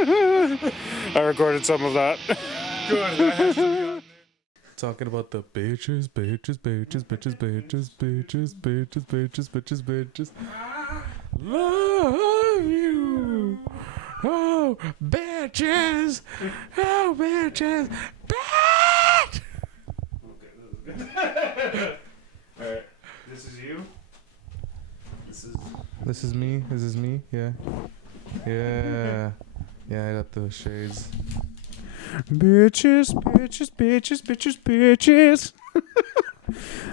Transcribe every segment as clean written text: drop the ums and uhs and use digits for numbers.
I recorded some of that. Good. That has to be on there. Talking about the bitches. Love you. Oh, bitches. Oh, bitches. Bitch. Okay, alright. This is you? This is me. This is me. Yeah. Yeah. Yeah, I got those shades. Bitches.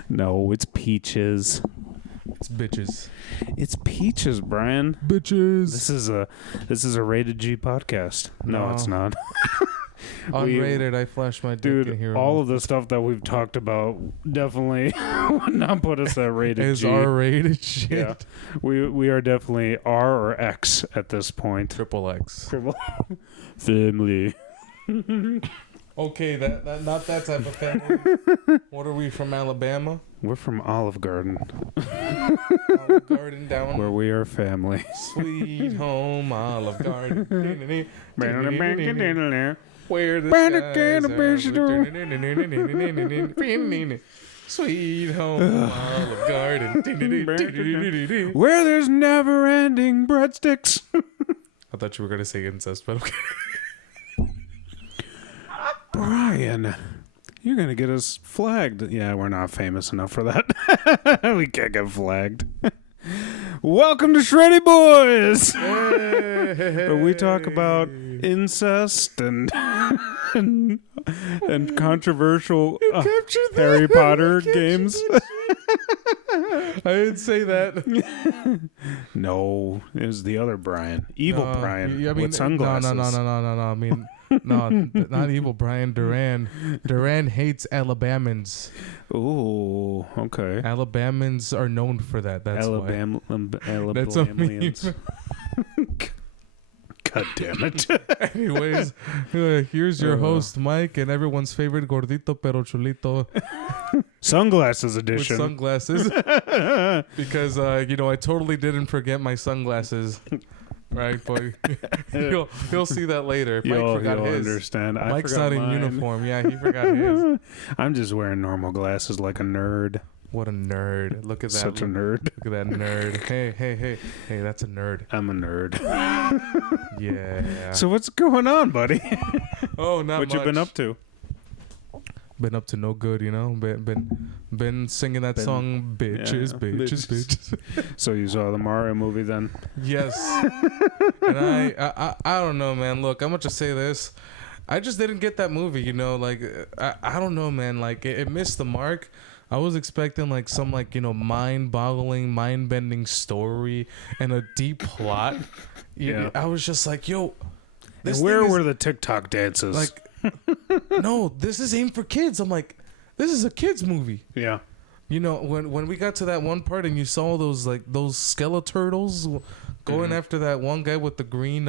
No, it's peaches. It's bitches. It's peaches, Brian. Bitches. This is a rated G podcast. No, it's not. Unrated. I flashed my dick in here. Dude, all of the stuff that we've talked about definitely would not put us at rated is G. R-rated shit. Yeah, we are definitely R or X at this point. Triple X. Family. Okay, that not that type of family. What are we from, Alabama? We're from Olive Garden. Olive Garden down where we are family. Sweet home Olive Garden. Where the sweet home Olive Garden. Where there's never-ending breadsticks. I thought you were gonna say incest, but okay. Brian, you're gonna get us flagged. Yeah, we're not famous enough for that. We can't get flagged. Welcome to Shreddy Bois, where we talk about incest and controversial Harry Potter games. I didn't say that. No, it was the other Brian, evil Brian with sunglasses. No. I mean, no, not evil Brian. Duran hates Alabamans. Oh, okay. Alabamans are known for that. That's why. That's a meme. God damn it. Anyways, here's your host, Mike, and everyone's favorite gordito pero chulito. Sunglasses edition. With sunglasses. Because, I totally didn't forget my sunglasses. Right, boy. He'll see that later. Mike forgot his. Understand. Mike's not in uniform. Yeah, he forgot his. I'm just wearing normal glasses like a nerd. What a nerd. Look at that. Such a nerd. Look at that nerd. Hey, that's a nerd. I'm a nerd. Yeah. So what's going on, buddy? Oh, not what much. you been up to? Been up to no good, Been singing that song, bitches. So you saw the Mario movie then? Yes. And I don't know, man. Look, I'm gonna just say this. I just didn't get that movie, I don't know, man. Like it missed the mark. I was expecting some mind-boggling, mind-bending story and a deep plot. Yeah. I was just like, yo. And where were the TikTok dances? Like, no, this is aimed for kids. I'm like, this is a kids movie. Yeah. When we got to that one part and you saw those skeleturtles going after that one guy with the green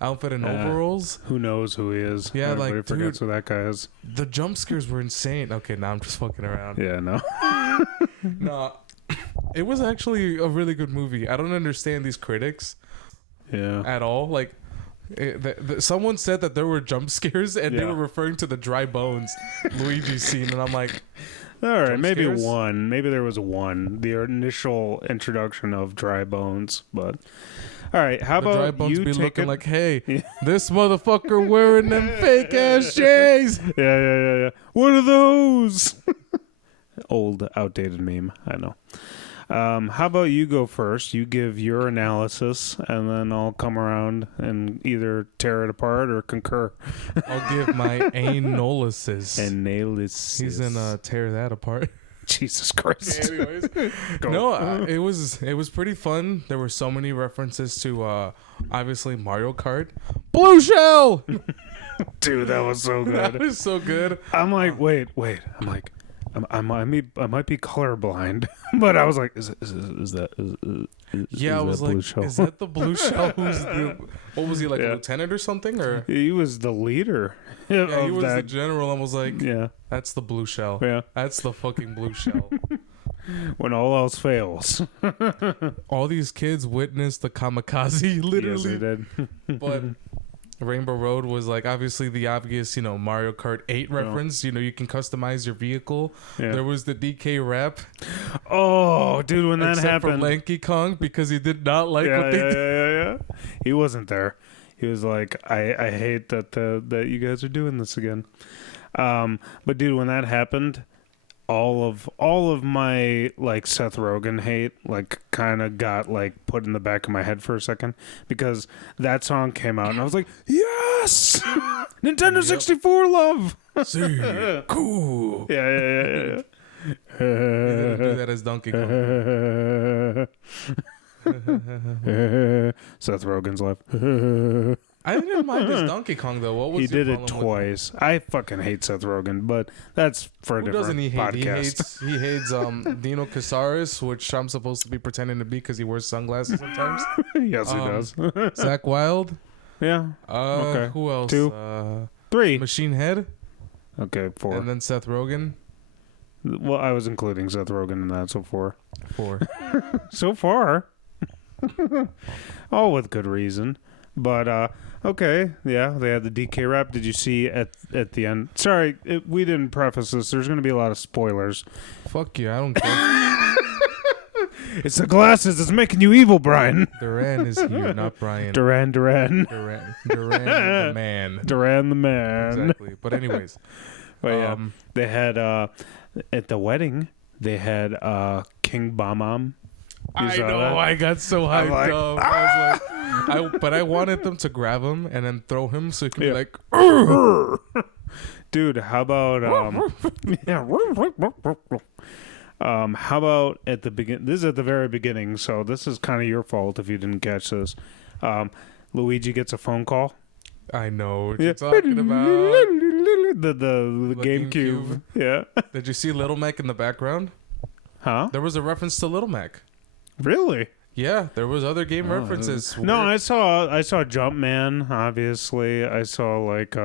outfit and overalls. Who knows who he is? Yeah, everybody forgets who that guy is. The jump scares were insane. Okay, now I'm just fucking around. Yeah, no. No, it was actually a really good movie. I don't understand these critics. Yeah. At all. Like, someone said that there were jump scares and they were referring to the dry bones Luigi scene, and I'm like, all right, maybe scares? one. Maybe there was one. The initial introduction of dry bones, but all right. How about dry bones you be take looking it? like, hey, this motherfucker wearing them fake ass shades. Yeah. What are those? Old, outdated meme. I know. How about you go first? You give your analysis, and then I'll come around and either tear it apart or concur. I'll give my analysis. Analysis. He's gonna tear that apart. Jesus Christ. Anyways, no, it was pretty fun. There were so many references to obviously Mario Kart. Blue Shell. Dude, that was so good. That was so good. I'm like, wait. I'm like, I might be colorblind, but I was like, is that I was like, Blue Shell? Is that the Blue Shell? What was he, like a lieutenant or something? Or he was the leader. Yeah, he was the general. I was like, yeah, that's the Blue Shell. Yeah, that's the fucking Blue Shell. When all else fails. All these kids witnessed the kamikaze, literally. Yes, they did. But Rainbow Road was like obviously the obvious, Mario Kart 8 reference. You can customize your vehicle. Yeah. There was the DK rap. Oh, dude, when that Except happened. for Lanky Kong, because he did not like yeah, what they yeah, did. yeah. He wasn't there. He was like, I hate that that you guys are doing this again. But dude, when that happened, all of my like Seth Rogen hate like kind of got like put in the back of my head for a second, because that song came out and I was like, yes, Nintendo 64 love. See, cool. Yeah. He didn't do that as Donkey Kong. Seth Rogen's laugh. I didn't mind his Donkey Kong though. What was He your did it problem with twice. I fucking hate Seth Rogen, but that's for a Who different doesn't he hate? podcast. He hates Dino Casares, which I'm supposed to be pretending to be because he wears sunglasses sometimes. Yes, he does. Zach Wilde. Yeah. Okay. Who else? 2. 3. Machine Head. Okay, 4. And then Seth Rogen. Well, I was including Seth Rogen in that, so 4. 4. So far. All with good reason. But, okay, yeah, they had the DK rap. Did you see at the end? Sorry, we didn't preface this. There's going to be a lot of spoilers. Fuck you, I don't care. It's the glasses. It's making you evil, Brian. Duran is here, not Brian. Duran Duran the man. Duran the man. Exactly. But anyways. But yeah, they had, at the wedding, they had King Bam. I know. That? I got so hyped like, up. I was like, but I wanted them to grab him and then throw him so he could be like, dude. How about how about at the begin? This is at the very beginning, so this is kind of your fault if you didn't catch this. Luigi gets a phone call. I know what you're talking about. The GameCube. Yeah. Did you see Little Mac in the background? Huh? There was a reference to Little Mac. Really? Yeah, there was other game references. No, I saw Jumpman, obviously. I saw like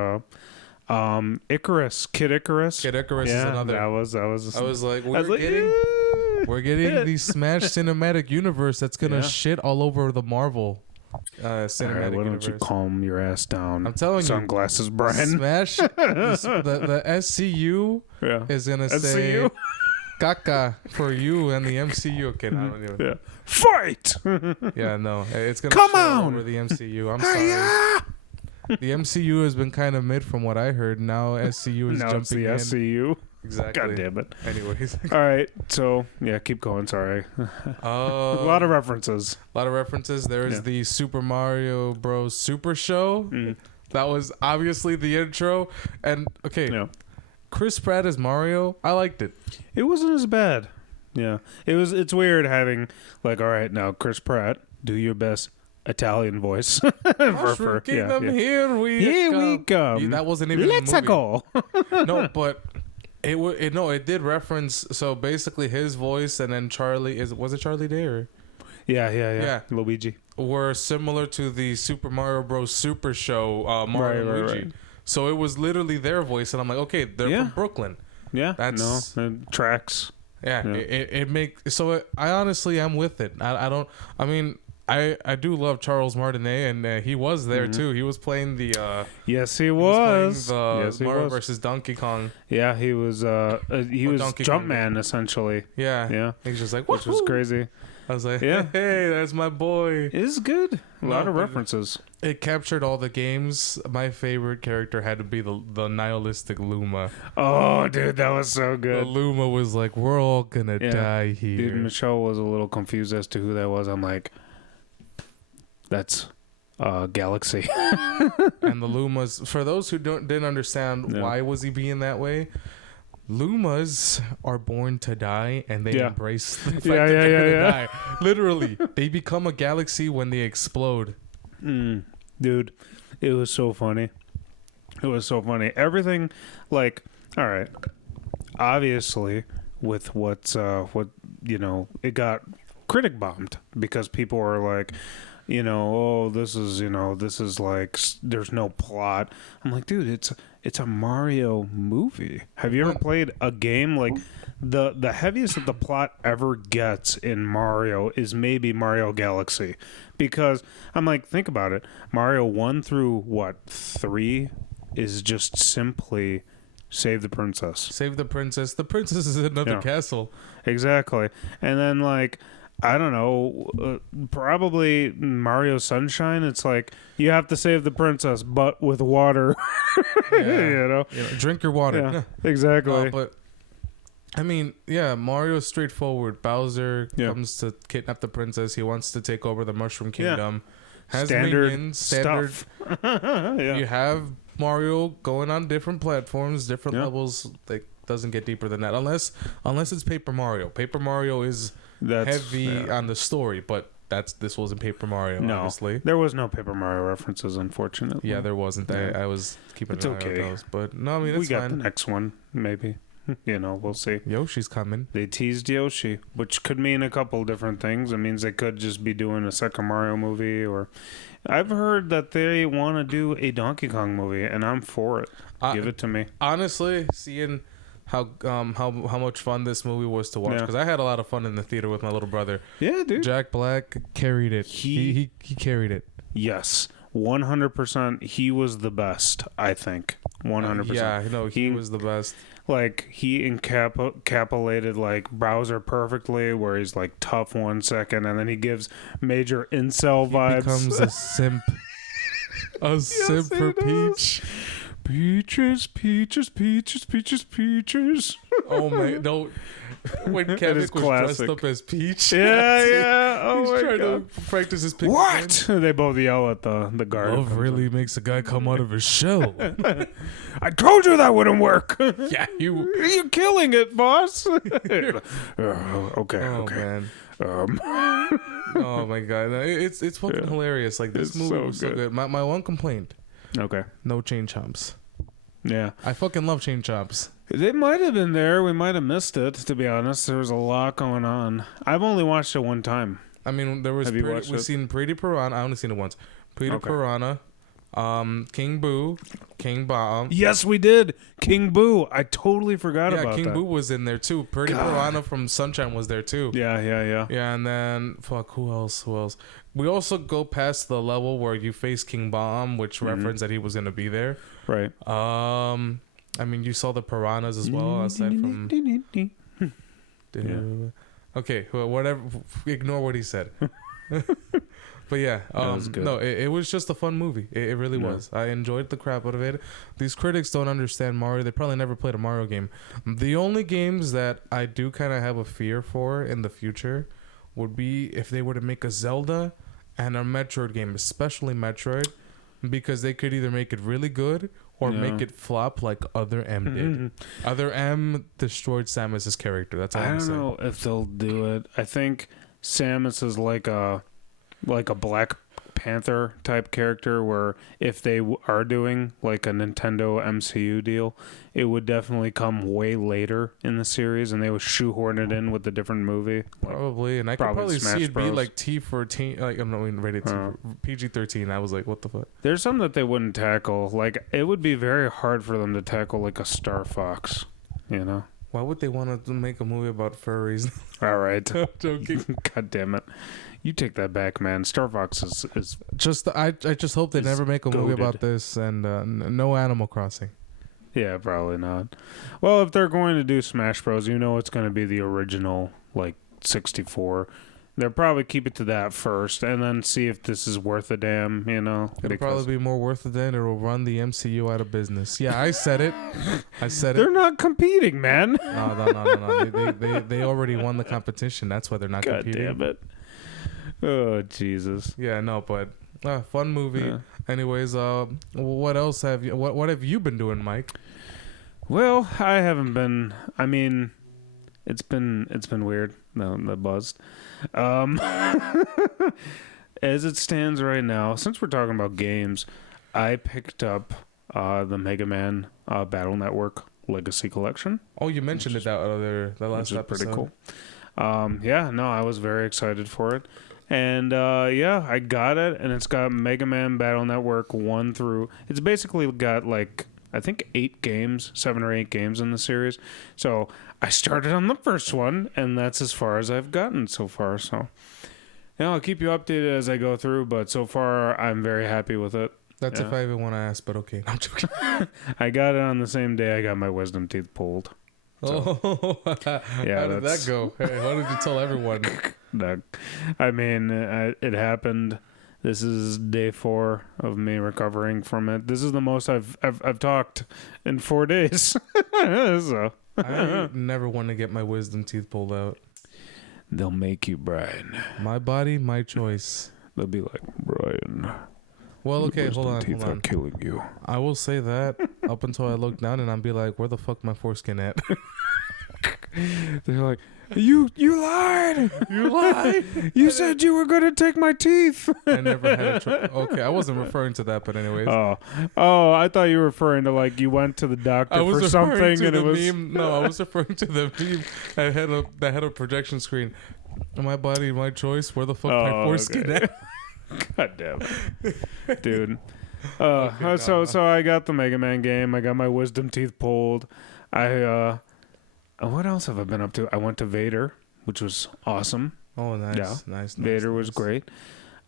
Icarus, Kid Icarus. Kid Icarus is another. That was I was like, we're getting the Smash cinematic universe that's gonna shit all over the Marvel cinematic why don't universe. you calm your ass down? I'm telling Sunglasses, Brian. Smash the SCU is gonna say caca for you and the MCU. Okay, no, I don't even. Yeah. Fight! Yeah, no, it's gonna come shit all on over the MCU. I'm sorry. The MCU has been kind of mid from what I heard. Now SCU is jumping it's the in. SCU. Exactly. God damn it. Anyways. All right. So, yeah, keep going. Sorry. A lot of references. There's the Super Mario Bros. Super Show. That was obviously the intro. And, okay. Yeah. Chris Pratt as Mario. I liked it. It wasn't as bad. Yeah. It's weird having, like, all right, now, Chris Pratt, do your best Italian voice. Mushroom Kingdom, here we come. Yeah, that wasn't even Let's in the movie. go. No, but it did reference. So basically, his voice and then Charlie was it Charlie Day or? Yeah. Luigi were similar to the Super Mario Bros. Super Show. Mario and Luigi. Right. So it was literally their voice, and I'm like, okay, they're from Brooklyn. Yeah, tracks. Yeah, it makes I honestly am with it. I do love Charles Martinet, and he was there too. He was playing the. Yes, he was. Mario versus Donkey Kong. Yeah, he was. He was Jumpman essentially. Yeah. He's just like, which was crazy. I was like, hey, that's my boy. It is good. A lot of references. It captured all the games. My favorite character had to be the nihilistic Luma. Oh, dude, that was so good. The Luma was like, we're all gonna die here. Dude, Michelle was a little confused as to who that was. I'm like, that's Galaxy. And the Lumas, for those who didn't understand why was he being that way, Lumas are born to die, and they embrace the fact that they're gonna die. Literally, they become a galaxy when they explode. Dude, it was so funny. Everything, like, all right, obviously, with it got critic bombed because people were like, this is like, there's no plot. I'm like, dude, it's a Mario movie. Have you ever played a game like the heaviest that the plot ever gets in Mario is maybe Mario Galaxy, because I'm like, think about it. Mario 1 through what 3 is just simply save the princess. Save the princess. The princess is in another castle. Exactly, and then like. I don't know, probably Mario Sunshine. It's like you have to save the princess, but with water. Yeah. Drink your water. Yeah, exactly. No, but I mean, yeah, Mario's straightforward. Bowser comes to kidnap the princess. He wants to take over the Mushroom Kingdom. Has standard minions, standard stuff. You have Mario going on different platforms, different levels. Like doesn't get deeper than that, unless it's Paper Mario. Paper Mario is heavy on the story, but this wasn't Paper Mario. No, obviously. There was no Paper Mario references, unfortunately. Yeah, there wasn't. I was keeping an eye on those, but no, I mean we got fine. The next one, maybe. We'll see. Yoshi's coming. They teased Yoshi, which could mean a couple different things. It means they could just be doing a second Mario movie, or I've heard that they want to do a Donkey Kong movie, and I'm for it. Give it to me. Honestly, seeing how much fun this movie was to watch, because I had a lot of fun in the theater with my little brother. Yeah, dude. Jack Black carried it. He carried it. Yes, 100%. He was the best. I think 100%. He was the best. Like he encapsulated like Bowser perfectly, where he's like tough 1 second, and then he gives major incel vibes. Becomes a simp. Simp for Peach. Peaches, peaches, peaches, peaches, peaches. Oh my! No, when Kevin was dressed up as Peach. Yeah. Oh my trying god! to practice his pick. What? They both yell at the guard. Love really makes a guy come out of his shell. I told you that wouldn't work. Yeah, you're killing it, boss. Okay. Oh man. Oh my god! It's fucking hilarious. Like this movie was so good. My one complaint. Okay. No chain chomps. Yeah. I fucking love chain chomps. They might have been there. We might have missed it, to be honest. There was a lot going on. I've only watched it one time. I mean, we've seen Pretty Piranha. I only seen it once. Pretty Piranha. King Boo. King Bomb. Yes, we did. King Boo. I totally forgot about that. Yeah, King Boo was in there too. Pretty Piranha from Sunshine was there too. Yeah. Yeah, and then who else? We also go past the level where you face King Bomb, which referenced that he was gonna be there. Right. I mean, you saw the piranhas as well, aside from. Okay, well, whatever. Ignore what he said. But yeah, no, it was just a fun movie. It really was. I enjoyed the crap out of it. These critics don't understand Mario. They probably never played a Mario game. The only games that I do kind of have a fear for in the future would be if they were to make a Zelda and a Metroid game, especially Metroid, because they could either make it really good or make it flop like Other M did. Other M destroyed Samus's character. That's all I don't know if they'll do it. I think Samus is like a Black Panther type character, where if they are doing like a Nintendo MCU deal, it would definitely come way later in the series, and they would shoehorn it in with a different movie. Probably, and I could probably see it be like T14, like I'm not even rated PG-13. I was like, what the fuck? There's some that they wouldn't tackle. Like it would be very hard for them to tackle like a Star Fox, you know. Why would they want to make a movie about furries? All right. I'm joking. God damn it. You take that back, man. Star Fox is just. I just hope they never make a movie about this, and no Animal Crossing. Yeah, probably not. Well, if they're going to do Smash Bros, you know it's going to be the original, like 64. They'll probably keep it to that first, and then see if this is worth a damn. You know, it'll probably be more worth it than it'll run the MCU out of business. Yeah, I said it. They're not competing, man. No. They already won the competition. That's why they're not competing. God damn it. Oh, Jesus. Yeah, no, but fun movie. Yeah. Anyways, what else have you? What have you been doing, Mike? Well, I haven't been. I mean, it's been weird. No, that buzzed. As it stands right now, since we're talking about games, I picked up the Mega Man Battle Network Legacy Collection. Oh, you mentioned it that last episode. Pretty cool. Yeah, no, I was very excited for it. And yeah, I got it, and it's got Mega Man Battle Network 1 through. It's basically got like I think 7 or 8 games in the series. So I started on the first one, and that's as far as I've gotten so far. So I'll keep you updated as I go through, but so far I'm very happy with it. That's if I even want to ask, but okay. No, I'm joking. I got it on the same day I got my wisdom teeth pulled. So, how did that go? Hey, how did you tell everyone? I mean, it happened. This is day 4 of me recovering from it. This is the most I've talked in 4 days. So I never want to get my wisdom teeth pulled out. They'll make you, Brian. My body, my choice. They'll be like, Brian. Well, okay, hold on. Teeth are killing you. I will say that up until I look down and I'll be like, where the fuck my foreskin at? They're like, you lied. You lied. You said you were going to take my teeth. I never had okay, I wasn't referring to that, but anyways. Oh, I thought you were referring to like you went to the doctor for something and it was meme. No, I was referring to the meme that had a projection screen. My body, my choice. Where the fuck my foreskin at? God damn it. Dude. So I got the Mega Man game. I got my wisdom teeth pulled. What else have I been up to? I went to Vader, which was awesome. Oh, nice. Yeah. Nice. Vader was great.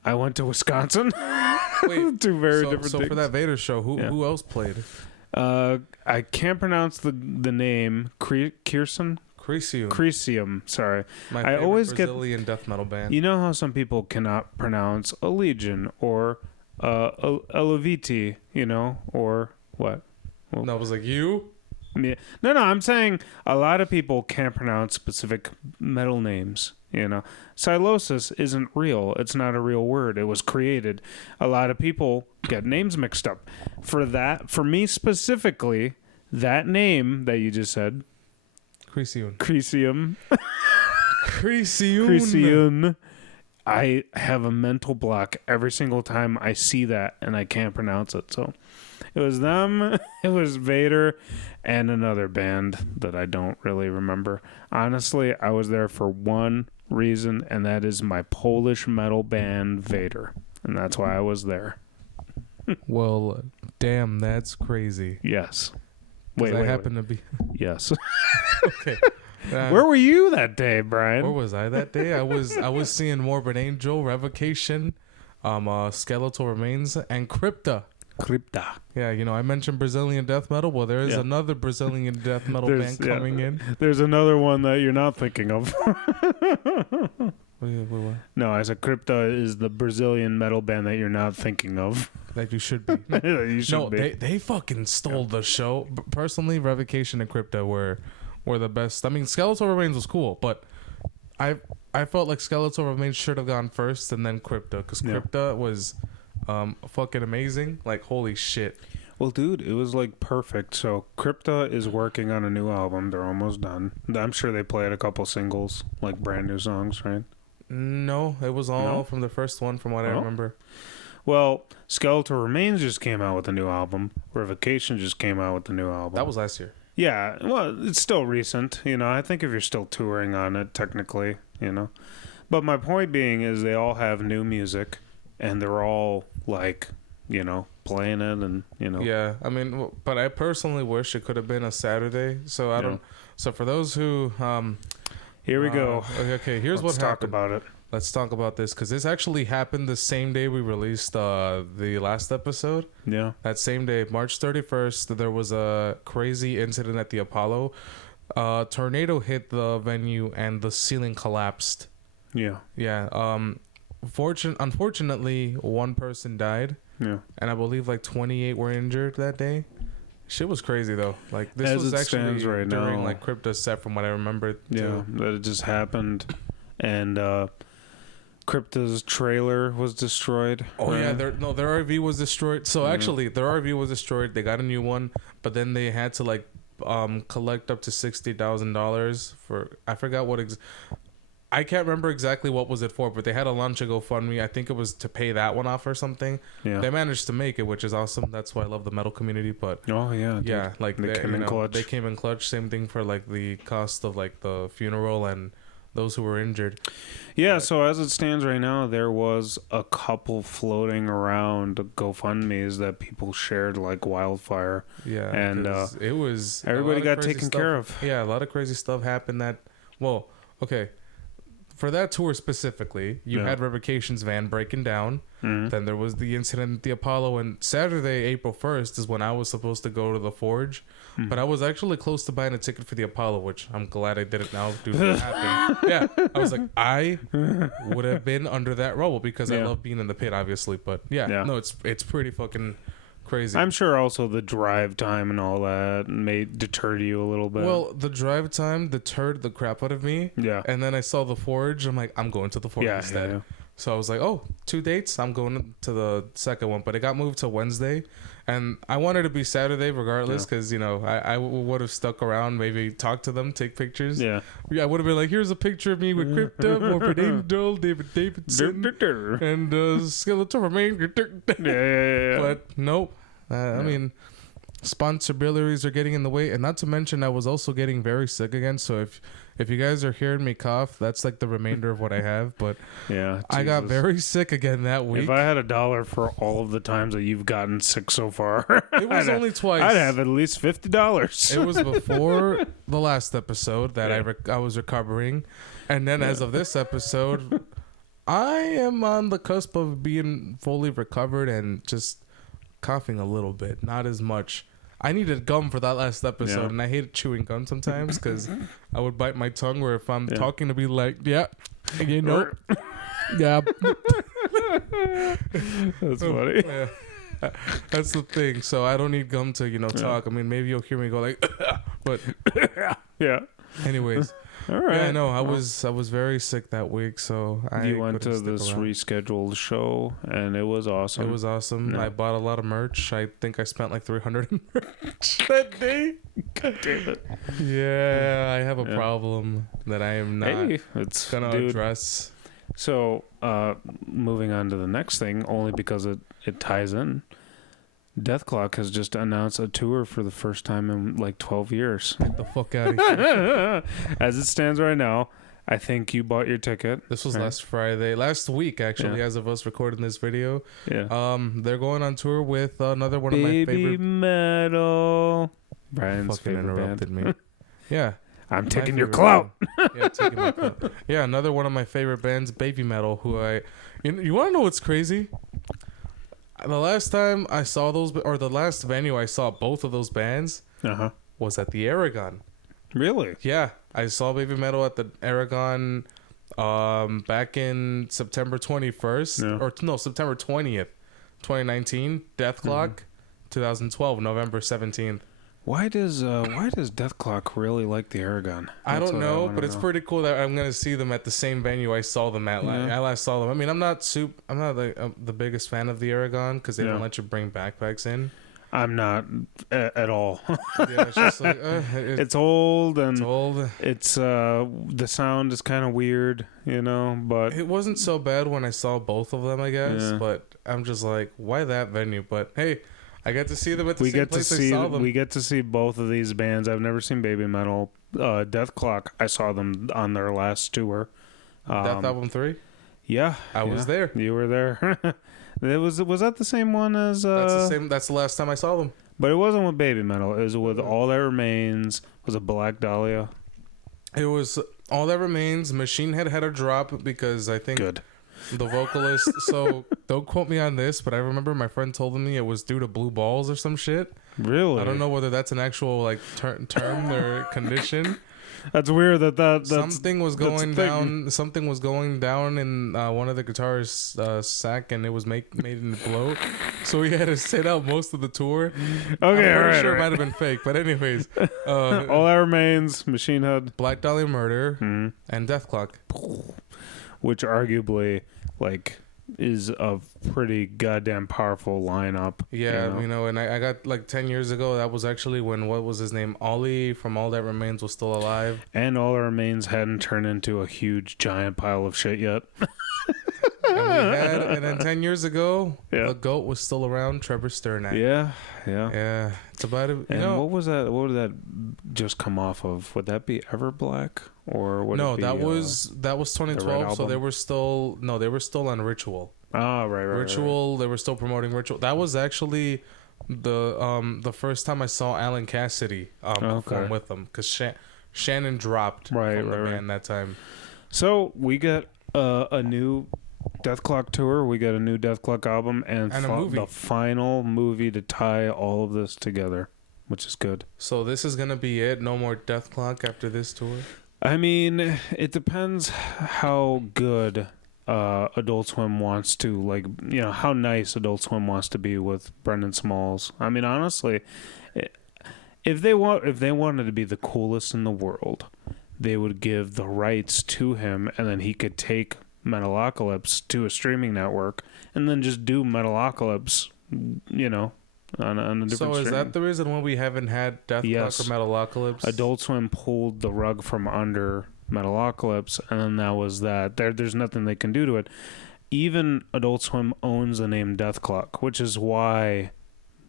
I went to Wisconsin. Wait, 2 very different things. So for that Vader show, who else played? I can't pronounce the name. Crisium. Sorry. My favorite Brazilian death metal band. You know how some people cannot pronounce a Legion or a Leviti, or what? Well, that was like you? No, I'm saying a lot of people can't pronounce specific metal names, Silosis isn't real. It's not a real word. It was created. A lot of people get names mixed up. For me specifically, that name that you just said, Crisium. I have a mental block every single time I see that and I can't pronounce it. So it was them, it was Vader, and another band that I don't really remember. Honestly, I was there for one reason, and that is my Polish metal band Vader. And that's why I was there. Well, damn, that's crazy. Yes. Wait, to be. Yes. Okay. Where were you that day, Brian? Where was I that day? I was seeing Morbid Angel, Revocation, Skeletal Remains, and Crypta. Yeah, I mentioned Brazilian death metal. Well, there is another Brazilian death metal band coming in. There's another one that you're not thinking of. What? No, I said Crypta is the Brazilian metal band that you're not thinking of. Like you should be. You should be. They fucking stole the show. Personally, Revocation and Crypta were the best. I mean, Skeletal Remains was cool, but I felt like Skeletal Remains should have gone first and then Crypta, because Crypta was fucking amazing. Like, holy shit. Well, dude, it was like perfect. So Crypta is working on a new album. They're almost done. I'm sure they played a couple singles, like brand new songs, right? No, it was all from the first one, from what I remember. Well, Skeletal Remains just came out with a new album. Revocation just came out with a new album. That was last year. Yeah, well, it's still recent, I think if you're still touring on it, technically, But my point being is they all have new music, and they're all, like, playing it, and, Yeah, I mean, but I personally wish it could have been a Saturday, so I don't... So for those who... Here we go. Okay, here's what happened. Let's talk about it. Let's talk about this, because this actually happened the same day we released the last episode. Yeah. That same day, March 31st, there was a crazy incident at the Apollo. Tornado hit the venue and the ceiling collapsed. Yeah. Yeah. Unfortunately, one person died. Yeah. And I believe like 28 were injured that day. Shit was crazy though. Like this As was it actually right during now. like Crypta's set, from what I remember. Yeah, that it just happened, and Crypta's trailer was destroyed. Oh yeah, their RV was destroyed. So actually, their RV was destroyed. They got a new one, but then they had to like collect up to $60,000 for, I forgot what I can't remember exactly what was it for, but they had to launch a GoFundMe. I think it was to pay that one off or something. Yeah. They managed to make it, which is awesome. That's why I love the metal community. But oh yeah, yeah, like they came in clutch. They came in clutch. Same thing for like the cost of like the funeral and those who were injured. Yeah, so as it stands right now, there was a couple floating around GoFundMe's that people shared like wildfire. Yeah, and it was everybody got taken care of. Yeah, a lot of crazy stuff happened. Okay, for that tour specifically, you had Revocation's van breaking down. Mm-hmm. Then there was the incident at the Apollo, and Saturday, April 1st, is when I was supposed to go to the Forge. Mm-hmm. But I was actually close to buying a ticket for the Apollo, which I'm glad I didn't now due to what happened. Yeah, I was like, I would have been under that rubble because I love being in the pit, obviously. But no, it's pretty fucking crazy. I'm sure also the drive time and all that may deter you a little bit. Well, the drive time deterred the crap out of me. Yeah. And then I saw the Forge. I'm like, I'm going to the Forge instead. Yeah. So I was like, oh, 2 dates. I'm going to the second one. But it got moved to Wednesday. And I wanted to be Saturday regardless because, you know, I would have stuck around, maybe talk to them, take pictures. Yeah. I would have been like, here's a picture of me with Crypto, Morbid Angel, David Davidson, and Skeletor Remain. Yeah. But nope. I mean, sponsorabilities are getting in the way. And not to mention, I was also getting very sick again. So if you guys are hearing me cough, that's like the remainder of what I have. But yeah, I got very sick again that week. If I had $1 for all of the times that you've gotten sick so far, it was only twice. I'd have at least $50. It was before the last episode that I was recovering, and then as of this episode, I am on the cusp of being fully recovered and just coughing a little bit, not as much. I needed gum for that last episode, and I hated chewing gum sometimes because I would bite my tongue. Where if I'm talking to be like, yeah, you know, yeah, that's funny. Yeah. That's the thing. So I don't need gum to talk. I mean, maybe you'll hear me go like, but yeah. Anyways. All right. Yeah, I know. I was very sick that week, so you went to this rescheduled show, and it was awesome. It was awesome. Yeah. I bought a lot of merch. I think I spent like $300 in merch that day. God damn it. Yeah, I have a problem that I am not gonna address. So, moving on to the next thing, only because it ties in. Dethklok has just announced a tour for the first time in like 12 years. Get the fuck out of here. As it stands right now, I think you bought your ticket. This was last week actually, as of us recording this video. Yeah. They're going on tour with another one of my favorite. Baby Metal. Brian's fucking interrupted me. Yeah. I'm taking your clout. Yeah, taking my clout. Yeah, another one of my favorite bands, Baby Metal, who you want to know what's crazy? The last time I saw the last venue I saw both of those bands was at the Aragon. Really? Yeah. I saw Baby Metal at the Aragon back in September 21st. September 20th, 2019. Dethklok, 2012, November 17th. Why does Dethklok really like the Aragon? I don't know, but it's pretty cool that I'm gonna see them at the same venue I saw them at. I last saw them. I mean, I'm not the biggest fan of the Aragon because they don't let you bring backpacks in. I'm not at all. Yeah, it's just like it's old and it's the sound is kind of weird, but it wasn't so bad when I saw both of them, I guess. Yeah. But I'm just like, why that venue? But hey. I got to see them at the same place I saw them. We get to see both of these bands. I've never seen Baby Metal. Dethklok, I saw them on their last tour. Death Album 3? Yeah. I was there. You were there. Was that the same one as... That's the last time I saw them. But it wasn't with Baby Metal. It was with All That Remains. Was it Black Dahlia? It was All That Remains. Machine Head had a drop because I think... Good. The vocalist, so don't quote me on this, but I remember my friend told me it was due to blue balls or some shit. Really? I don't know whether that's an actual like term or condition. That's weird. Something was going down. Something was going down in one of the guitars' sack, and it was made it blow. So he had to sit out most of the tour. Okay, I'm pretty sure it might have been fake, but anyways, All That Remains, Machine Head, Black Dahlia Murder, and Dethklok, which arguably is a pretty goddamn powerful lineup. Yeah, and I got 10 years ago, that was actually when, what was his name? Ollie from All That Remains was still alive. And All That Remains hadn't turned into a huge giant pile of shit yet. And then 10 years ago, the GOAT was still around, Trevor Sternat. Yeah. It's about it. And what was that? What would that just come off of? Would that be Everblack? or would No, it be, that was 2012. So album? they were still on Ritual. Oh, right. Ritual. They were still promoting Ritual. That was actually the first time I saw Alan Cassidy perform with them, because Shannon dropped from the band that time. So we get a new Dethklok tour. We got a new Dethklok album and a movie. The final movie to tie all of this together, which is good. So this is gonna be it. No more Dethklok after this tour. I mean, it depends how good Adult Swim wants to, like, you know, how nice Adult Swim wants to be with Brendan Smalls. I mean, honestly, if they wanted to be the coolest in the world, they would give the rights to him, and then he could take Metalocalypse to a streaming network, and then just do Metalocalypse, you know, on a different. So is that the reason why we haven't had Dethklok or Metalocalypse? Adult Swim pulled the rug from under Metalocalypse, and then that was that. There's nothing they can do to it. Even Adult Swim owns the name Dethklok, which is why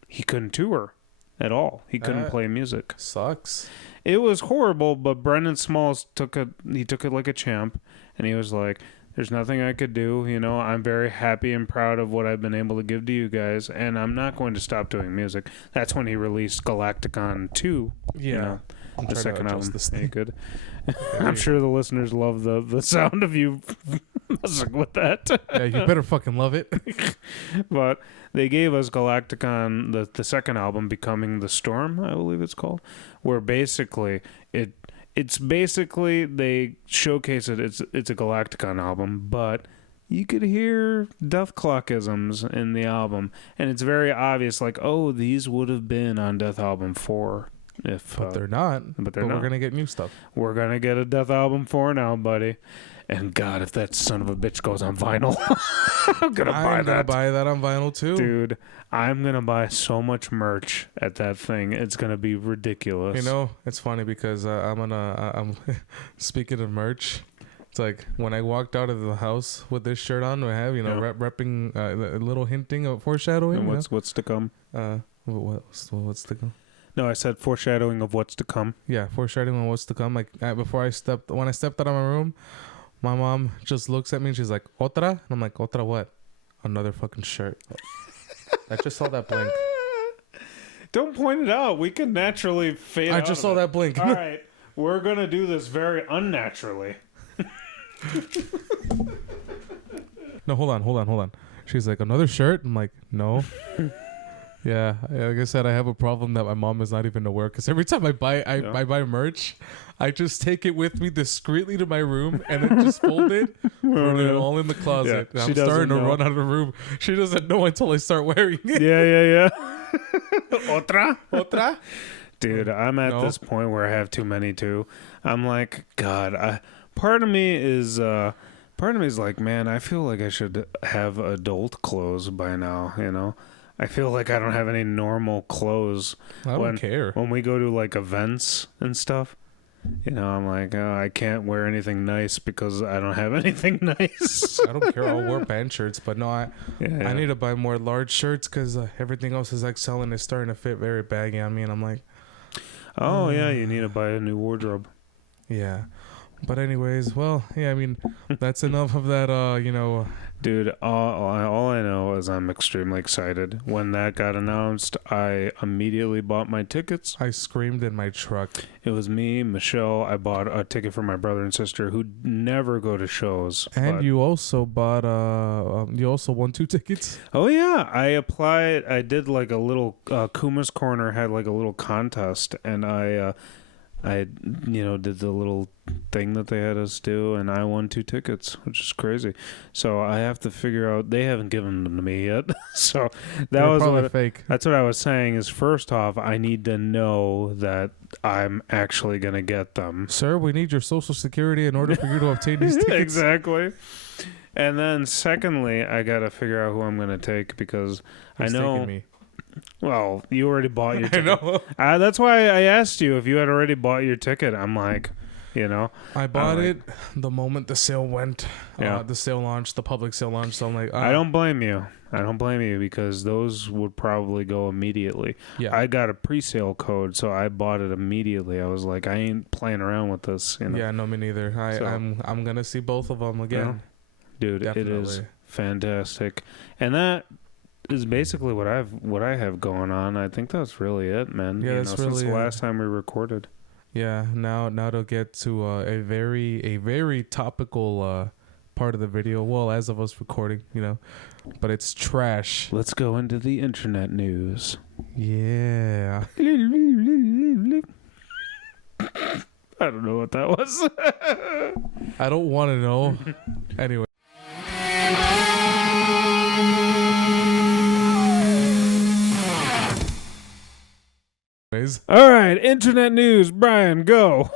he couldn't tour at all. He couldn't play music. Sucks. It was horrible, but Brendan Smalls took it like a champ, and he was like, there's nothing I could do. You know, I'm very happy and proud of what I've been able to give to you guys, and I'm not going to stop doing music. That's when he released Galacticon 2. Yeah. You know, the second album. This Good. I'm sure the listeners love the sound of you messing with that. Yeah, you better fucking love it. But they gave us Galacticon, the second album, Becoming the Storm, I believe it's called, where basically it's basically they showcase it. It's a Galacticon album, but you could hear Dethklokisms in the album, and it's very obvious, like, oh, these would have been on Death Album 4. But they're not. But we're gonna get new stuff. We're gonna get a Death Album 4 now, buddy. And God, if that son of a bitch goes on vinyl, I'm gonna buy that on vinyl too, dude. I'm gonna buy so much merch at that thing. It's gonna be ridiculous. You know, it's funny because I'm speaking of merch. It's like when I walked out of the house with this shirt on, I have repping a little hinting of foreshadowing. And what's to come? What's to come? No, I said foreshadowing of what's to come. Yeah, foreshadowing of what's to come. Like when I stepped out of my room, my mom just looks at me and she's like, "Otra?" And I'm like, "Otra what?" Another fucking shirt. I just saw that blink. Don't point it out. We can naturally fade out. I just saw that blink. All right, we're gonna do this very unnaturally. No, hold on. She's like, "Another shirt?" I'm like, "No." Yeah, like I said, I have a problem that my mom is not even aware, because every time I buy merch, I just take it with me discreetly to my room and then just fold it, put it all in the closet. Yeah, I'm starting to run out of the room. She doesn't know until I start wearing it. Yeah. Otra? Dude, I'm at this point where I have too many too. I'm like, God, part of me is like, man, I feel like I should have adult clothes by now, you know? I feel like I don't have any normal clothes. I don't care. When we go to like events and stuff, you know, I'm like, oh, I can't wear anything nice because I don't have anything nice. I don't care. I'll wear band shirts, but no, I need to buy more large shirts because everything else is XL and it's starting to fit very baggy on me, and I'm like, oh yeah, you need to buy a new wardrobe. Yeah. But anyways, well, yeah, I mean, that's enough of that, Dude, all I know is I'm extremely excited. When that got announced, I immediately bought my tickets. I screamed in my truck. It was me, Michelle. I bought a ticket for my brother and sister who never go to shows. And you also bought, you also won 2 tickets? Oh, yeah. I applied. I did like a little, Kuma's Corner had like a little contest, and I did the little thing that they had us do, and I won 2 tickets, which is crazy. So I have to figure out. They haven't given them to me yet. So They're probably fake. That's what I was saying. Is first off, I need to know that I'm actually gonna get them. Sir, we need your social security in order for you to obtain these tickets. Exactly. And then secondly, I gotta figure out who I'm gonna take, because Who's I know. taking me? Well, you already bought your ticket. I know. That's why I asked you if you had already bought your ticket. I'm like, You know, I bought it the moment the sale went. Yeah. The sale launched, the public sale launched. So I'm like, I don't blame you. I don't blame you because those would probably go immediately. Yeah. I got a pre-sale code, so I bought it immediately. I was like, I ain't playing around with this. You know? Yeah, no, me neither. I'm gonna see both of them again. Yeah. Dude, Definitely. It is fantastic, and that is basically what I have going on. I think that's really it, man. Yeah, that's really since the last time we recorded. Yeah, now to get to a very topical part of the video. Well, as of us recording, but it's trash. Let's go into the internet news. Yeah. I don't know what that was. I don't want to know. Anyway. All right, internet news. Brian, go.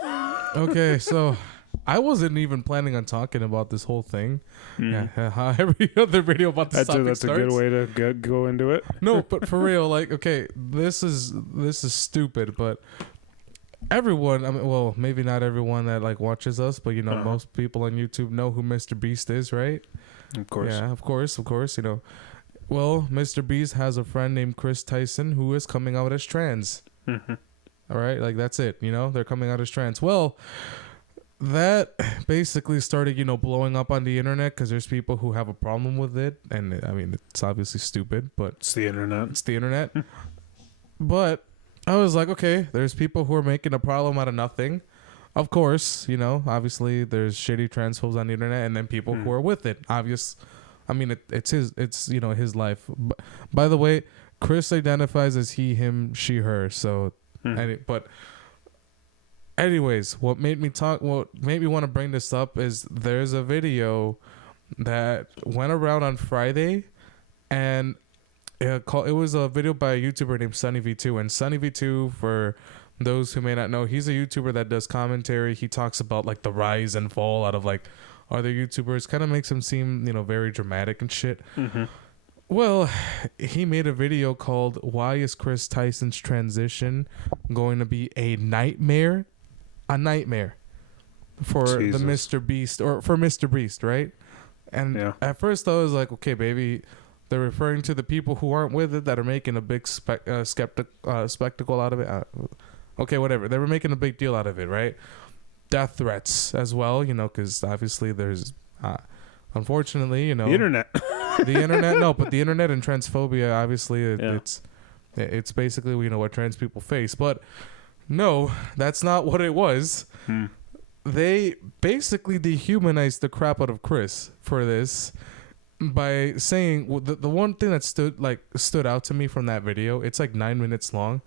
Okay, so I wasn't even planning on talking about this whole thing. Yeah, how every other video about this topic That's starts. a good way to go into it. No, but for real, like, okay, this is stupid, but everyone, I mean, well, maybe not everyone that like watches us, but most people on YouTube know who Mr. Beast is, right? Of course. Yeah, of course. Well, Mr. Beast has a friend named Chris Tyson who is coming out as trans. Mm-hmm. All right, like that's it. They're coming out as trans. Well, that basically started, blowing up on the internet because there's people who have a problem with it, and I mean, it's obviously stupid, but It's the internet. it's the internet. But I was like, okay, there's people who are making a problem out of nothing. Of course, obviously there's shitty transphobes on the internet, and then people who are with it. I mean, it's his life. By the way, Chris identifies as he, him, she, her. So, but anyways, what made me want to bring this up is there's a video that went around on Friday, and it was a video by a YouTuber named Sunny V2. And Sunny V2, for those who may not know, he's a YouTuber that does commentary. He talks about like the rise and fall out of like other YouTubers. Kind of makes him seem, very dramatic and shit. Mm-hmm. Well, he made a video called "Why is Chris Tyson's transition going to be a nightmare?" A nightmare for Jesus. the Mr. Beast, or for Mr. Beast, right? And at first I was like, okay, baby, they're referring to the people who aren't with it that are making a big spectacle out of it. Okay, whatever. They were making a big deal out of it, right? Death threats as well, because obviously there's, unfortunately, the internet. The internet, no, but the internet and transphobia, obviously, it's basically, what trans people face. But no, that's not what it was. They basically dehumanized the crap out of Chris for this by saying, the one thing that stood out to me from that video, it's like 9 minutes long,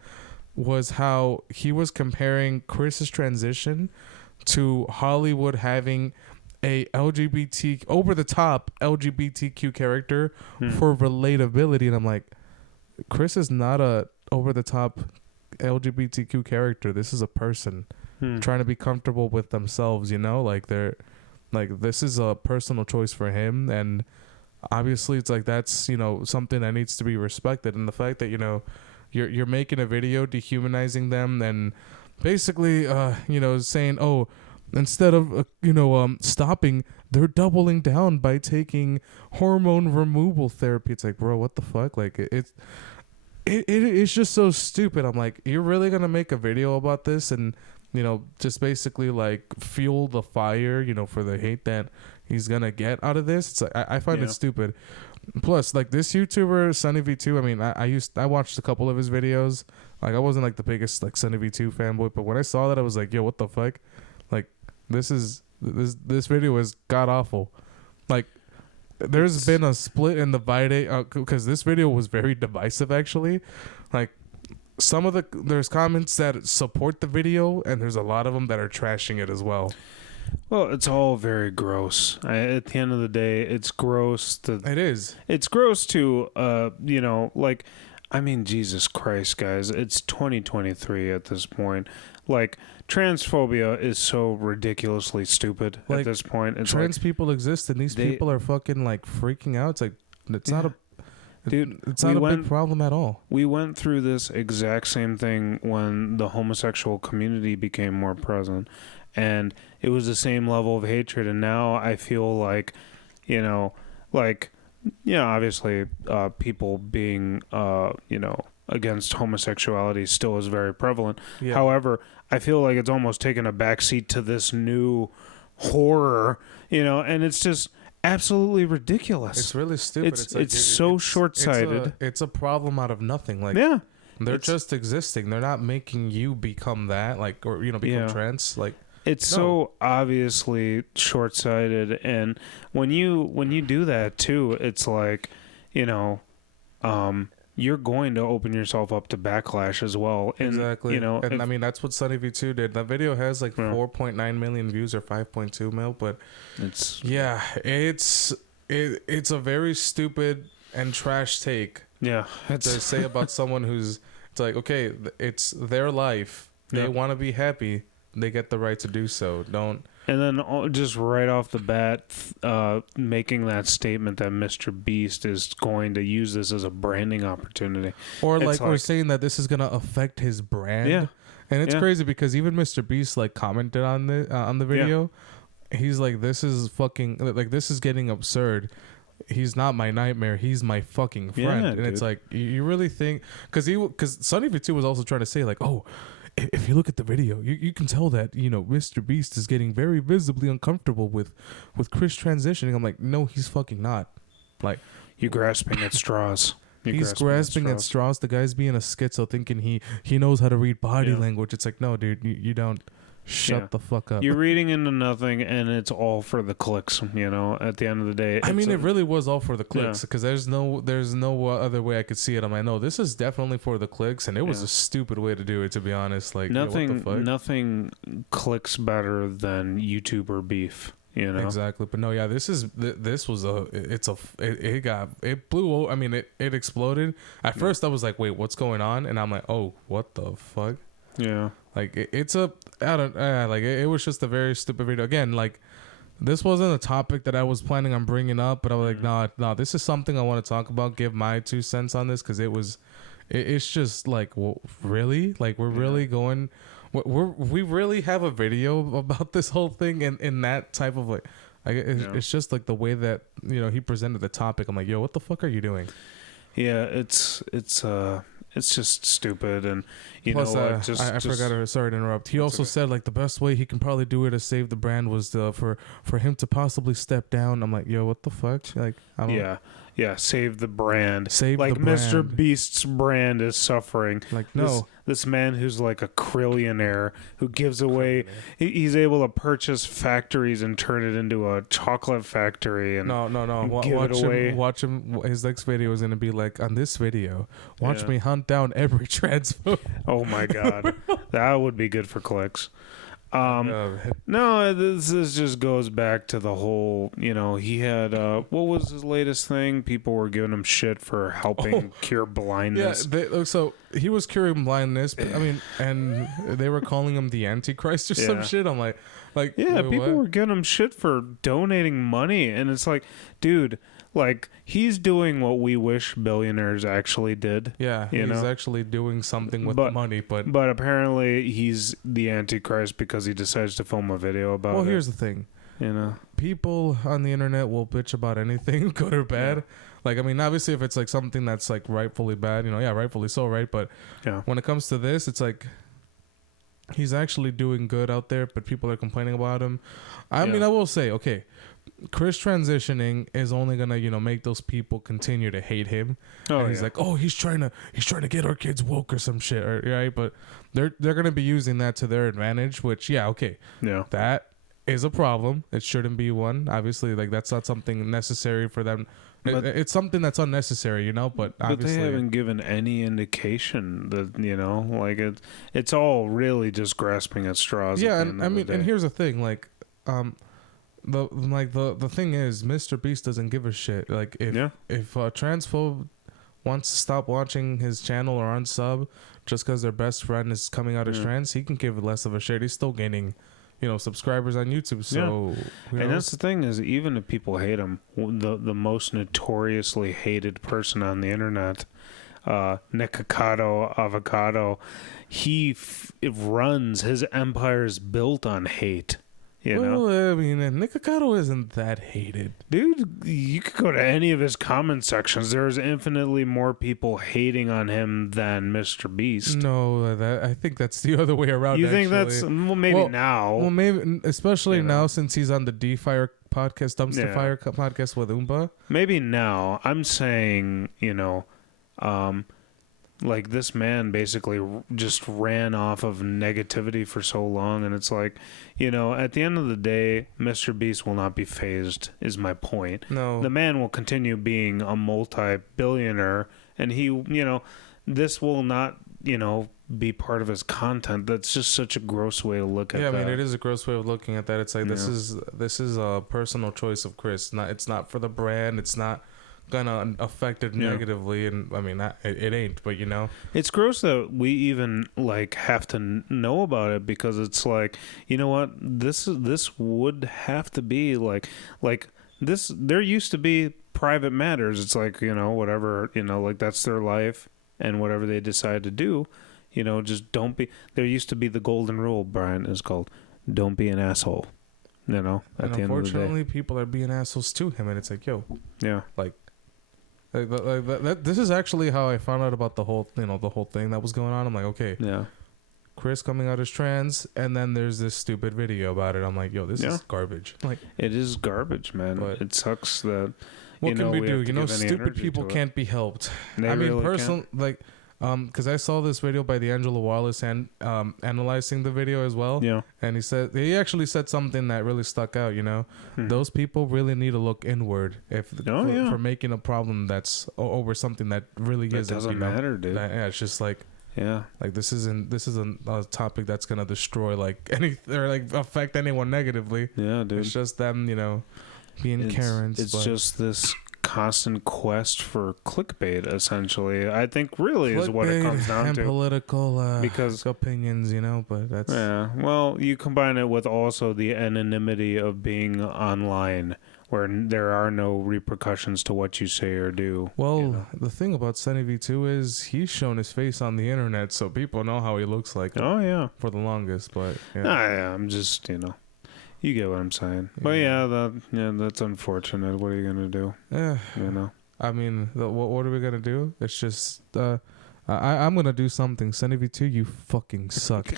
was how he was comparing Chris's transition to Hollywood having a over the top LGBTQ character for relatability. And I'm like, Chris is not a over the top LGBTQ character. This is a person trying to be comfortable with themselves, like this is a personal choice for him. And obviously it's like, that's, something that needs to be respected. And the fact that, you're making a video dehumanizing them and basically, saying, oh, instead of, stopping, they're doubling down by taking hormone removal therapy. It's like, bro, what the fuck? Like, it's just so stupid. I'm like, you're really going to make a video about this and, just basically, like, fuel the fire, for the hate that he's going to get out of this? It's like, I find it stupid. Plus, like, this YouTuber, Sunny V2, I mean, I watched a couple of his videos. Like, I wasn't, like, the biggest, like, Sunny V2 fanboy, but when I saw that, I was like, yo, what the fuck? Like, this video is god awful. Like, there's been a split in the because this video was very divisive, actually. Like, there's comments that support the video, and there's a lot of them that are trashing it as well. Well, it's all very gross. At the end of the day, it's gross. It is. It's gross to, like, I mean, Jesus Christ, guys. It's 2023 at this point. Like, transphobia is so ridiculously stupid at this point. It's trans people exist, and these people are fucking, like, freaking out. It's like, it's not a... Dude, it's not a big problem at all. We went through this exact same thing when the homosexual community became more present. and it was the same level of hatred. And now I feel like, you know, like, yeah, obviously, people being, you know, against homosexuality still is very prevalent. Yeah. However, I feel like it's almost taken a backseat to this new horror, you know, and it's just absolutely ridiculous. It's really stupid. It's so short-sighted. It's a problem out of nothing. Like, yeah. they're just existing. They're not making you become that, like, or, you know, become trans. Like, it's so obviously short-sighted, and when you do that too, it's like, you know, you're going to open yourself up to backlash as well. And, exactly. You know, and I mean, that's what Sunny V2 did. That video has like 4.9 million views or 5.2 mil, but it's it's a very stupid and trash take. Yeah, to say about someone who's, it's like, okay, it's their life. They want to be happy. They get the right to do so. Don't. And then just right off the bat, making that statement that Mr. Beast is going to use this as a branding opportunity, or or saying that this is gonna affect his brand. Yeah, and it's crazy because even Mr. Beast like commented on the video. Yeah. He's like, "This is fucking like this is getting absurd." He's not my nightmare. He's my fucking friend. And dude. It's like, you really think, because Sunny V2 was also trying to say like, oh, if you look at the video, you can tell that, you know, Mr. Beast is getting very visibly uncomfortable with Chris transitioning. I'm like, no, he's fucking not. Like, you're grasping at straws. He's grasping at straws. The guy's being a schizo, thinking he knows how to read body language. It's like, no, dude, you don't. Shut the fuck up. You're reading into nothing, and it's all for the clicks, you know, at the end of the day. I mean, it really was all for the clicks, because there's no other way I could see it. I'm like, no, this is definitely for the clicks, and it was a stupid way to do it, to be honest. Like, nothing clicks better than YouTuber beef. You know? Exactly. But no, yeah, this blew. I mean, it exploded. At first I was like, wait, what's going on? And I'm like, oh, what the fuck? Yeah. Like, it was just a very stupid video. Again, like, this wasn't a topic that I was planning on bringing up, but I was like, no, this is something I want to talk about, give my 2 cents on this, because it's just like, well, really? Like, we're really going, we really have a video about this whole thing in that type of like, it's just like the way that, you know, he presented the topic. I'm like, yo, what the fuck are you doing? Yeah, it's just stupid, and plus, I forgot. Sorry to interrupt. He also said like the best way he can probably do it to save the brand was for him to possibly step down. I'm like, yo, what the fuck? Like, I don't. Yeah, save the brand. Save like the brand. Mr. Beast's brand is suffering. Like, no. This man who's like a trillionaire who gives away, he's able to purchase factories and turn it into a chocolate factory. And no. Watch him. His next video is going to be like, on this video, watch me hunt down every trans food. Oh my God. That would be good for clicks. No, this just goes back to the whole, you know, he had, what was his latest thing? People were giving him shit for helping cure blindness. Yeah, so he was curing blindness, but, I mean, and they were calling him the Antichrist or some shit. I'm like, yeah, people were giving him shit for donating money, and it's like, dude, like, he's doing what we wish billionaires actually did. Yeah, he's actually doing something with the money, but apparently he's the Antichrist because he decides to film a video about it. Well, here's the thing. You know, people on the internet will bitch about anything, good or bad. Yeah. Like, I mean, obviously, if it's like something that's like rightfully bad, you know, rightfully so, right? But when it comes to this, it's like, he's actually doing good out there, but people are complaining about him. I mean, I will say, okay, Chris transitioning is only gonna, you know, make those people continue to hate him. And he's like, oh, he's trying to get our kids woke or some shit, right? But they're gonna be using that to their advantage, which that is a problem. It shouldn't be one. Obviously, like, that's not something necessary for them. It's something that's unnecessary, you know. But obviously, they haven't given any indication that, you know, like, it's all really just grasping at straws. Yeah, and I mean, and here's the thing, like, the thing is, Mr. Beast doesn't give a shit. Like, if a transphobe wants to stop watching his channel or unsub just because their best friend is coming out as trans, he can give less of a shit. He's still gaining, you know, subscribers on YouTube. So, and that's the thing is, even if people hate him, the most notoriously hated person on the internet, Nikocado Avocado, it runs, his empire is built on hate. You know? Well, I mean, Nikocado isn't that hated. Dude, you could go to any of his comment sections. There's infinitely more people hating on him than Mr. Beast. No, I think that's the other way around. You think actually. that's maybe now? Well, maybe especially now since he's on the D-Fire podcast, Dumpster Fire podcast with Oompa. Maybe now. I'm saying, like this man basically just ran off of negativity for so long, and it's like, at the end of the day, Mr. Beast will not be phased, is my point. No. The man will continue being a multi-billionaire, and he, this will not, be part of his content. That's just such a gross way to look at that. Yeah, I mean, it is a gross way of looking at that. It's like, this is a personal choice of Chris. It's not for the brand. It's not gonna affect it negatively, and I mean it ain't, but it's gross that we even like have to know about it, because it's like, you know what, this would have to be like this. There used to be private matters. It's like, whatever, like that's their life, and whatever they decide to do, just don't be. There used to be the golden rule, Brian, is called don't be an asshole. At the end of the day, unfortunately, people are being assholes to him, and it's like, Like, this is actually how I found out about the whole thing that was going on. I'm like, okay, Chris coming out as trans, and then there's this stupid video about it. I'm like, yo, this is garbage. Like, it is garbage, man. But it sucks that. What can we do? Stupid people can't be helped. I mean, personally, like, because I saw this video by D'Angelo Wallace and analyzing the video as well. Yeah. And he actually said something that really stuck out. Those people really need to look inward for making a problem that's over something that really isn't. It doesn't matter, dude. It's just like. Yeah, like this isn't a topic that's gonna destroy like anything or like affect anyone negatively. Yeah, dude. It's just them, being Karens. It's just this constant quest for clickbait, essentially. I think really is what it comes down and to. Political because opinions, but that's well, you combine it with also the anonymity of being online, where there are no repercussions to what you say or do. Well, the thing about Sunny V2 is he's shown his face on the internet, so people know how he looks like. Oh yeah, for the longest, but I'm just you get what I'm saying. Yeah. But that's unfortunate. What are you gonna do? I mean, what are we gonna do? It's just I'm gonna do something. Sunny V2, you fucking suck.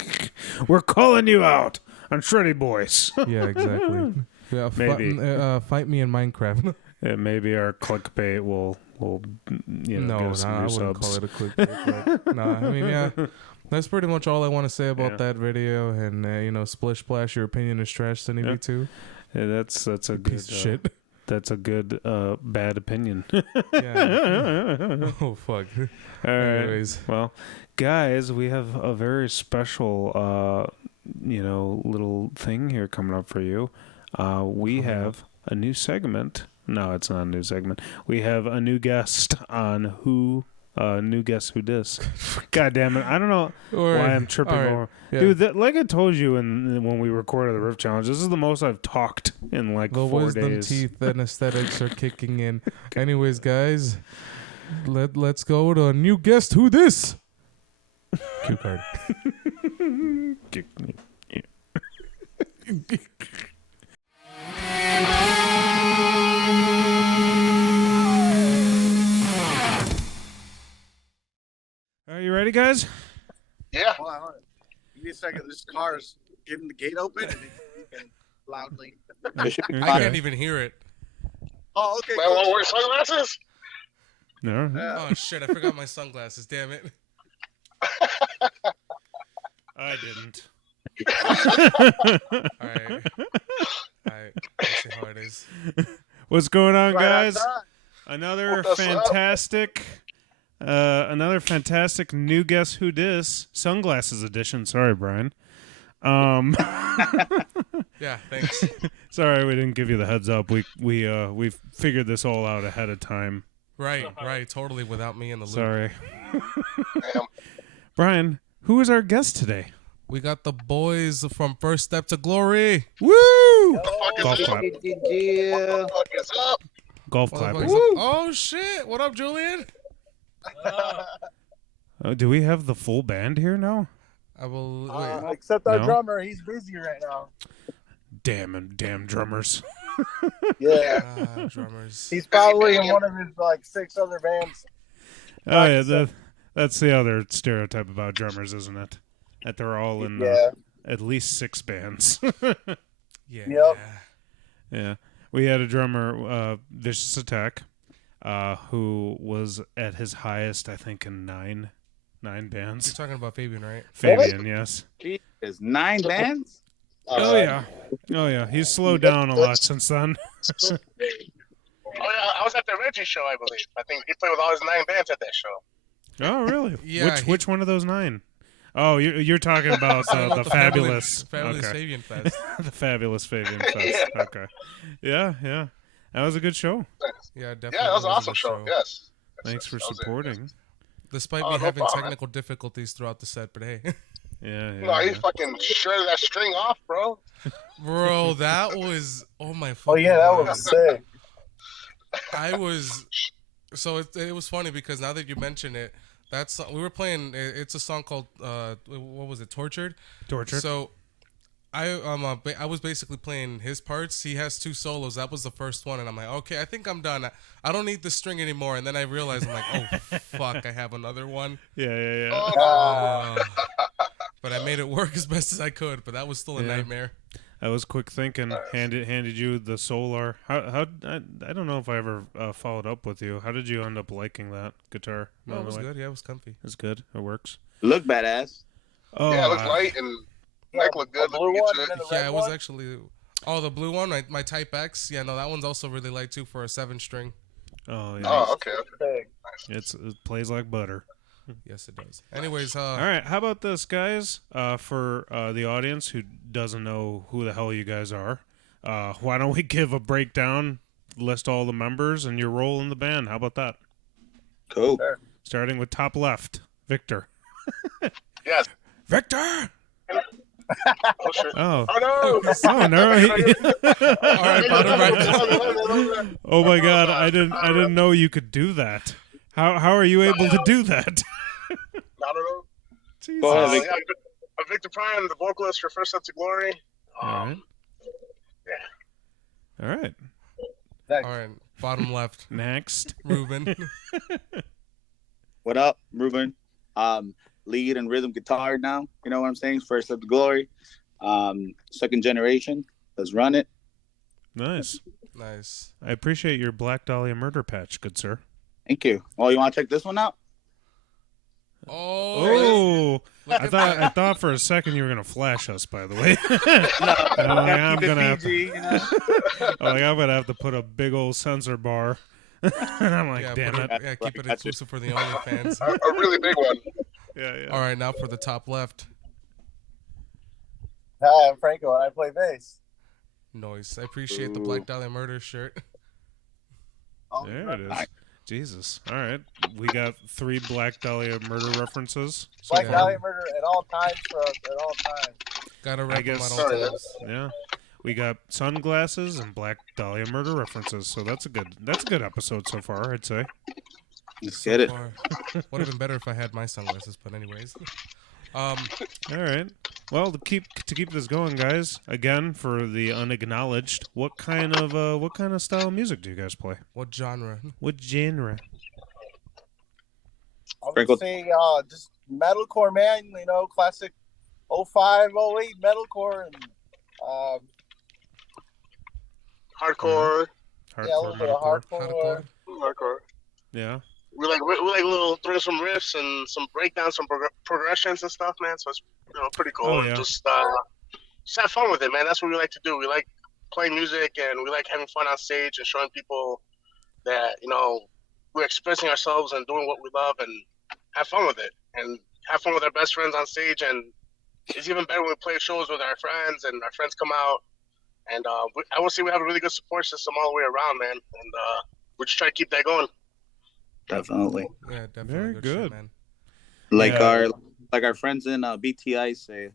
We're calling you out on Shreddy Bois. Yeah, exactly. Yeah, maybe fight me in Minecraft. Maybe our clickbait will get us some new subs. I wouldn't call it a clickbait. But, I mean, that's pretty much all I want to say about that video. And splish splash, your opinion is trash, Sunny V2. Yeah, that's a good piece of shit. That's a good bad opinion. Yeah. Oh fuck. All right. Anyways, well, guys, we have a very special little thing here coming up for you. We have a new segment. No, it's not a new segment. We have a new guest on New Guess Who Dis. God damn it. I don't know why I'm tripping over. Yeah. Dude, like I told you when we recorded the Riff Challenge, this is the most I've talked in like 4 days. The wisdom teeth and aesthetics are kicking in. Anyways, guys, let's go to New Guess Who Dis. Cue card. Are you ready, guys? Yeah. Hold on. Give me a second. This car's getting the gate open and it's speaking loudly. I can't even hear it. Oh, okay. Man, want to wear sunglasses? No. Oh, shit. I forgot my sunglasses. Damn it. I didn't. All right. Let's see how it is. What's going on, guys? Outside. Another fantastic New Guess Who Dis sunglasses edition. Sorry, Brian. Yeah, thanks. Sorry, we didn't give you the heads up. We figured this all out ahead of time. Right, totally without me in the loop. Sorry. Brian, who is our guest today? We got the boys from First Step to Glory. Woo! Golf clap. Golf clap. Oh shit! What up, Julian? Do we have the full band here now? I will wait. Except our No? drummer, he's busy right now. Damn drummers. Yeah, Drummers. he's probably in one of his like 6 other bands. Oh yeah, that's the other stereotype about drummers, isn't it? That they're all in at least 6 bands. Yeah. Yep. Yeah, we had a drummer, Vicious Attack, who was at his highest, I think, in nine You're bands. talking about Fabian, right? Fabian, yes. Jesus, 9 bands? Oh yeah. He's slowed down a lot since then. Oh yeah, I was at the Reggie show, I believe. I think he played with all his 9 bands at that show. Oh really? Yeah, Which one of those 9? Oh, you're talking about the fabulous Fabulous okay. Fabian Fest. The fabulous Fabian Fest. Okay. Yeah. That was a good show. Yeah, definitely. Yeah, that was an a awesome good show. Yes. Thanks for That was it, supporting. yes. Despite Oh, me no having problem. technical difficulties throughout the set, but hey. Yeah. No, he fucking shredded that string off, bro. Bro, that was my fucking Oh yeah, that God. was sick. I was so it was funny because now that you mention it, we were playing. It's a song called what was it? Tortured. So I was basically playing his parts. He has 2 solos. That was the first one, and I'm like, okay, I think I'm done. I don't need the string anymore. And then I realized I'm like, oh fuck, I have another one. Yeah. Oh, But I made it work as best as I could. But that was still a nightmare. I was quick thinking. Handed you the Solar. How I don't know if I ever followed up with you. How did you end up liking that guitar? No, it was good. Yeah, it was comfy. It's good. It works. Look badass. Oh yeah, it looked light and neck looked good. The blue Looked one good. and then the Yeah, red it was one? actually. Oh, the blue one, my Type X. Yeah, no, that one's also really light too for a 7-string. Oh yeah. Oh, okay. Sick. It plays like butter. Yes, it does. Anyways, All right, how about this, guys? For the audience who doesn't know who the hell you guys are, why don't we give a breakdown, list all the members, and your role in the band? How about that? Cool. Sure. Starting with top left, Victor. Yes. Victor! Oh shit. Oh. Oh no. Oh no! all right, bottom right. Oh my God! I didn't know you could do that. How are you able to do that? I don't know. Jesus. Go ahead, Victor. Yeah, Victor Prime, the vocalist for First Up to Glory. All right. Yeah. All right. All right, bottom left, Next. Ruben. What up, Ruben? Lead and rhythm guitar now. You know what I'm saying? First Up to Glory. Second generation. Let's run it. Nice. Nice. I appreciate your Black Dahlia murder patch, good sir. Thank you. Oh, you want to check this one out? Oh, Look I at thought for a second you were gonna flash us. By the way, I'm gonna have to. you know? I'm gonna have to put a big old sensor bar. I'm like, Yeah, damn put it. it, yeah, keep it exclusive for the OnlyFans. A really big one. Yeah. All right, now for the top left. Hi, I'm Franco, and I play bass. Noise. I appreciate the Black Dahlia Murder shirt. There it is. Jesus. All right, we got 3 Black Dahlia murder references. So Black far. Dahlia Murder at all times for us, at all times. Gotta I rep them guess- at all Sorry, times. Yeah. We got sunglasses and Black Dahlia murder references, so that's a good episode so far, I'd say. Let's get it. Would have been better if I had my sunglasses, but anyways. All right. Well, to keep this going, guys. Again, for the unacknowledged, what kind of style of music do you guys play? What genre? What genre? I Franco- would say just metalcore, man. You know, classic 05, 08 metalcore, and Hardcore. yeah, a little bit of hardcore. Hardcore. Yeah. We like little throw some riffs and some breakdowns, some progressions and stuff, man. So it's pretty cool. Oh, yeah. Just have fun with it, man. That's what we like to do. We like playing music and we like having fun on stage and showing people that we're expressing ourselves and doing what we love and have fun with it and have fun with our best friends on stage. And it's even better when we play shows with our friends and our friends come out. And I would say we have a really good support system all the way around, man. And we just try to keep that going. Definitely. Yeah, definitely. Very good. good. Shit, man. Like our friends in BTI say,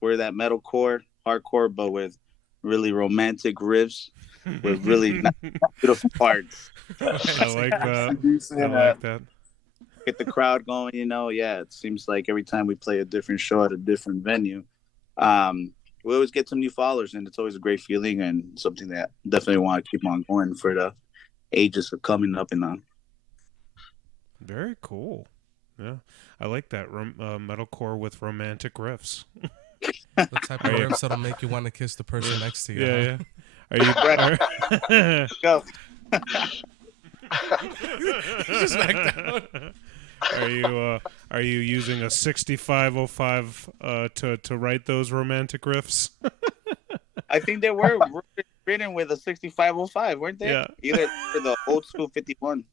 we're that metalcore, hardcore, but with really romantic riffs with really nice, beautiful parts. I like that. You say I like that. Get the crowd going, Yeah, it seems like every time we play a different show at a different venue, we always get some new followers, and it's always a great feeling and something that definitely want to keep on going for the ages of coming up and on. Very cool. Yeah, I like that metalcore with romantic riffs. The type of riffs that'll make you want to kiss the person next to you. Yeah, yeah. Go. Just back down. Are you using a 6505 to write those romantic riffs? I think they were written with a 6505, weren't they? Yeah. Either for the old school 51.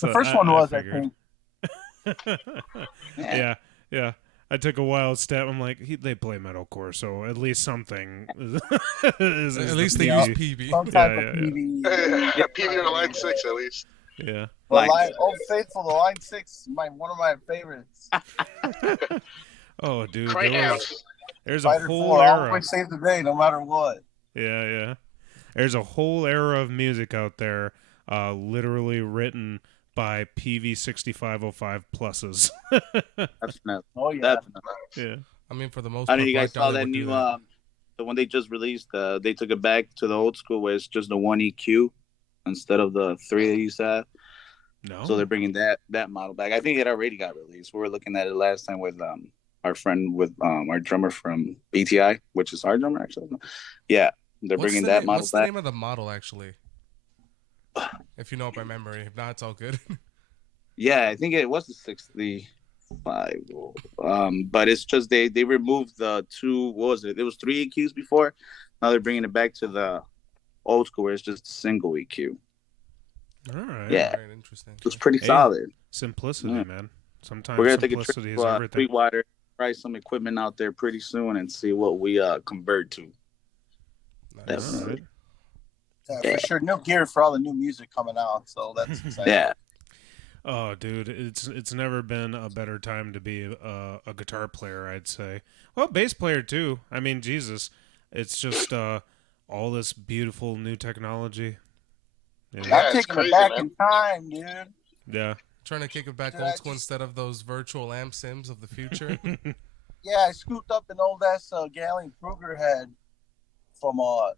The first one was, I think. Yeah. I took a wild step. I'm like, they play metalcore, so at least something. is At least they PV. use PB. Some type of PV. Yeah, PV or Line 6 at least. Yeah. Old Faithful, the Line 6, one of my favorites. Oh, dude, Great amps. there's a Fighter whole 4 era. always save the day, no matter what. Yeah. There's a whole era of music out there, literally written by PV 6505 pluses. Definitely. Oh, yeah. Definitely. Yeah. I mean, for the most I part, know you guys Black saw Dahlia that would do new, that. the one they just released. They took it back to the old school where it's just the one EQ instead of the three they used to have. No. So they're bringing that model back. I think it already got released. We were looking at it last time with our friend with our drummer from BTI, which is our drummer actually. Yeah, they're bringing that model What's back. the name of the model, actually? If you know it by memory. If not, it's all good. Yeah, I think it was the 65. But it's just they removed the two. What was it? It was three EQs before. Now they're bringing it back to the old school where it's just a single EQ. All right. Yeah. Very interesting. It's pretty Hey, solid. Simplicity, Yeah. man. Sometimes We're gonna take a trip simplicity is to everything. Sweetwater, try some equipment out there pretty soon, and see what we convert to. Nice. Definitely. Yeah, for sure. New gear for all the new music coming out, so that's exciting. Yeah. Oh, dude, it's never been a better time to be a guitar player, I'd say. Well, bass player too. I mean, Jesus, it's just all this beautiful new technology. I'm it's taking crazy, it back man. in time, dude. Yeah. Trying to kick it back Did old I school just- instead of those virtual amp sims of the future. Yeah, I scooped up an old ass Galen Kruger head from an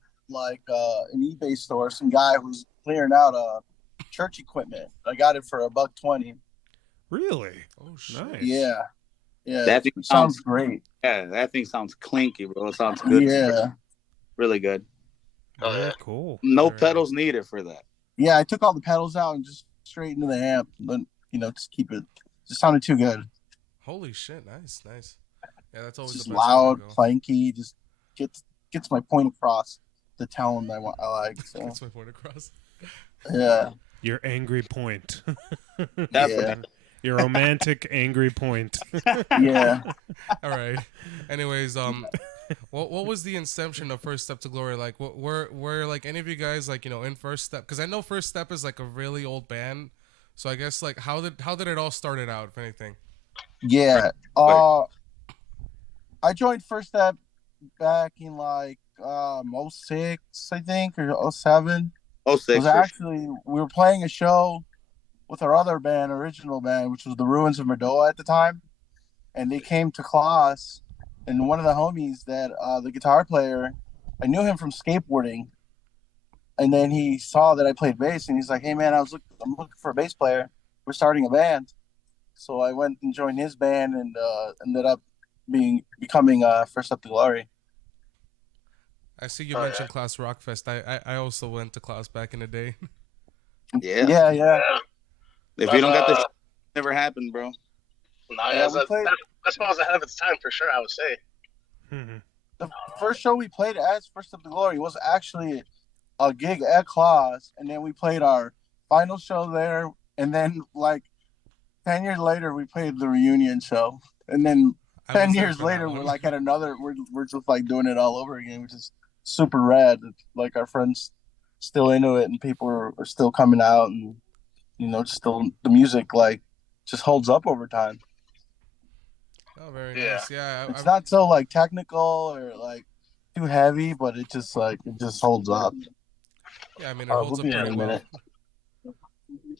eBay store. Some guy who's clearing out church equipment. I got it for $120. Really? Oh shit. Nice. Yeah, That thing it sounds great. Yeah, that thing sounds clinky, bro. It sounds good. Yeah, Really good. Oh, Very yeah. cool. No Very pedals needed for that. yeah. I took all the pedals out and just straight into the amp. But just keep it. Just sounded too good. Holy shit. Nice. Yeah, that's always Just the best loud, way to go. clanky. Just gets my point across. The tone I like. So That's my point across. yeah. Your angry point. Definitely. Your romantic angry point. Yeah. All right. Anyways, what was the inception of First Step to Glory like? Were like any of you guys like in First Step? Because I know First Step is like a really old band, so I guess like how did it all started out? If anything. Yeah. I joined First Step back in 06, I think, or 07. Oh, It six. was actually we were playing a show with our other band, original band, which was the Ruins of Merdoa at the time, and they came to class, and one of the homies that the guitar player, I knew him from skateboarding, and then he saw that I played bass, and he's like, "Hey man, I'm looking for a bass player. We're starting a band." So I went and joined his band, and ended up becoming First Step to Glory. I see you Oh, mentioned Class Rockfest. I also went to class back in the day. Yeah. Yeah. If you don't got this, never happened, bro. Nah, Yeah, yeah, we played- that's what was ahead of its time for sure, I would say. The first show we played as First Step to Glory was actually a gig at class, and then we played our final show there, and then 10 years later we played the reunion show, and then I 10 was there years for that later one. we're at another. We're just doing it all over again, which is super rad. Like our friends still into it, and people are still coming out, and still the music just holds up over time. Oh, very Yeah. nice. Yeah, It's not so technical or too heavy, but it just holds up. Yeah, I mean it holds we'll up be there in pretty a well. minute.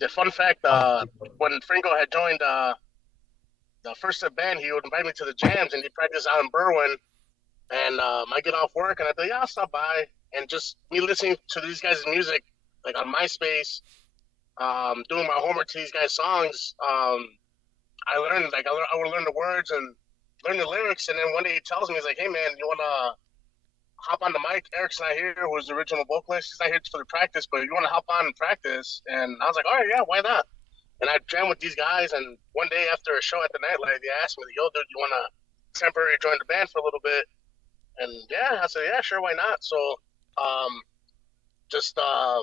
Yeah, fun fact, when Franco had joined the first band, he would invite me to the jams, and he practiced out in Berwyn. And I get off work, and I thought, yeah, I'll stop by. And just me listening to these guys' music, like on MySpace, doing my homework to these guys' songs, I learned, like, I would learn the words and learn the lyrics. And then one day he tells me, he's like, hey, man, you want to hop on the mic? Eric's not here, who was the original vocalist. He's not here for the practice, but you want to hop on and practice? And I was like, all right, yeah, why not? And I jammed with these guys. And one day after a show at the nightlife, they asked me, yo, dude, you want to temporarily join the band for a little bit? And yeah, I said, yeah, sure, why not? So um, just um,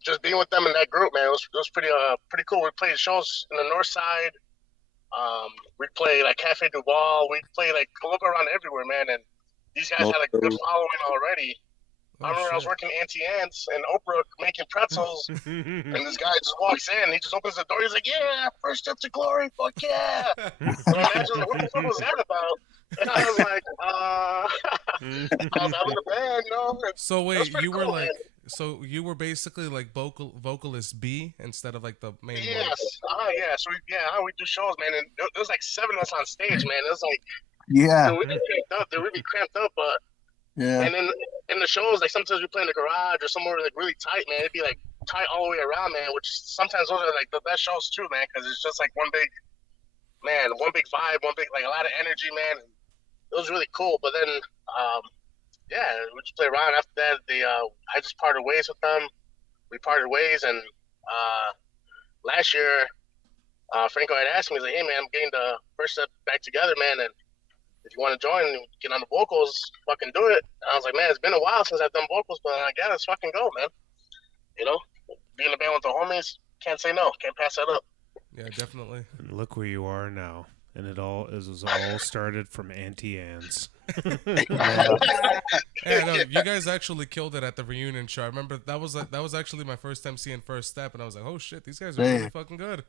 just being with them in that group, man, it was pretty cool. We played shows in the north side. We play like Cafe Duval. We play like a little bit around everywhere, man. And these guys had like a good following already. I remember I was working Auntie Anne's in Oakbrook making pretzels, and this guy just walks in. He just opens the door. He's like, "Yeah, first step to glory, fuck yeah!" So I imagine, what the fuck was that about? And I was like, I was out of the band, you know. So It was wait, pretty you were cool, like, man. so you were basically like vocalist B instead of like the main one. Yes, yeah. So we do shows, man, and there was like 7 of us on stage, man. It was like, Yeah, dude, we be cramped up. Dude, we be cramped up, but yeah. and then in the shows, like sometimes we play in the garage or somewhere like really tight, man. It'd be like tight all the way around, man. Which sometimes those are like the best shows too, man, because it's just like one big vibe, one big like a lot of energy, man. And it was really cool. But then, yeah, we just play around. After that, I just parted ways with them. We parted ways, and last year, Franco had asked me, he's like, "Hey, man, I'm getting the first step back together, man, and if you want to join and get on the vocals, fucking do it." And I was like, man, it's been a while since I've done vocals, but I guess let's fucking go, man. You know, being in a band with the homies, can't say no, can't pass that up. Yeah, definitely. And look where you are now. And it was all started from Auntie Anne's. Yeah, no, you guys actually killed it at the reunion show. I remember that was actually my first time seeing First Step, and I was like, oh shit, these guys are really fucking good.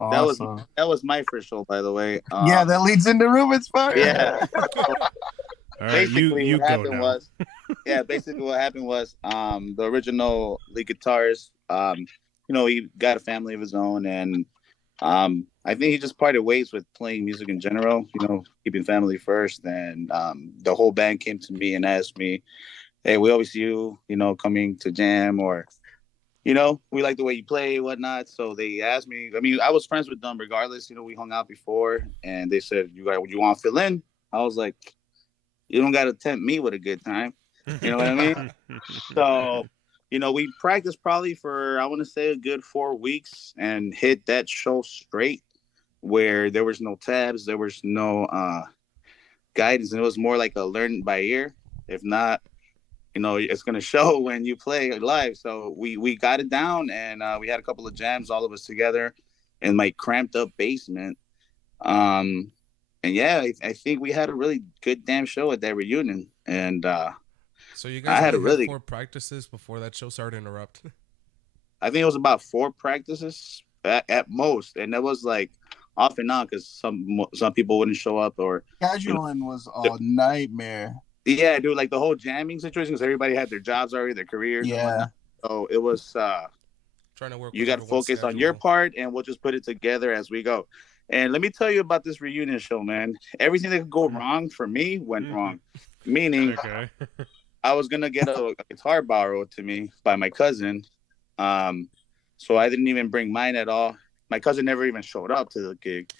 Awesome. That was my first show, by the way. Yeah, that leads into Ruben's part. Yeah. All right, you what go happened now. was, basically what happened was, the original lead guitarist, he got a family of his own, and I think he just parted ways with playing music in general, keeping family first. And the whole band came to me and asked me, hey, we always see you, coming to jam, or, we like the way you play, whatnot. So they asked me, I mean, I was friends with them regardless, we hung out before, and they said, you want to fill in? I was like, you don't got to tempt me with a good time. You know what I mean? So, we practiced probably for, I want to say, a good 4 weeks and hit that show straight, where there was no tabs, there was no guidance, and it was more like a learn by ear. If not, it's going to show when you play live. So we got it down, and we had a couple of jams, all of us together in my cramped up basement. And yeah, I think we had a really good damn show at that reunion. And so you guys had had 4 practices before that show started to interrupt. I think it was about 4 practices at most, and that was like off and on because some people wouldn't show up, or Scheduling was a nightmare. Yeah, dude, like the whole jamming situation, because everybody had their jobs already, their careers. Yeah. So it was trying to work. You got to focus on your part, and we'll just put it together as we go. And let me tell you about this reunion show, man. Everything that could go wrong for me went wrong. Meaning, I was gonna get a guitar borrowed to me by my cousin, so I didn't even bring mine at all. My cousin never even showed up to the gig.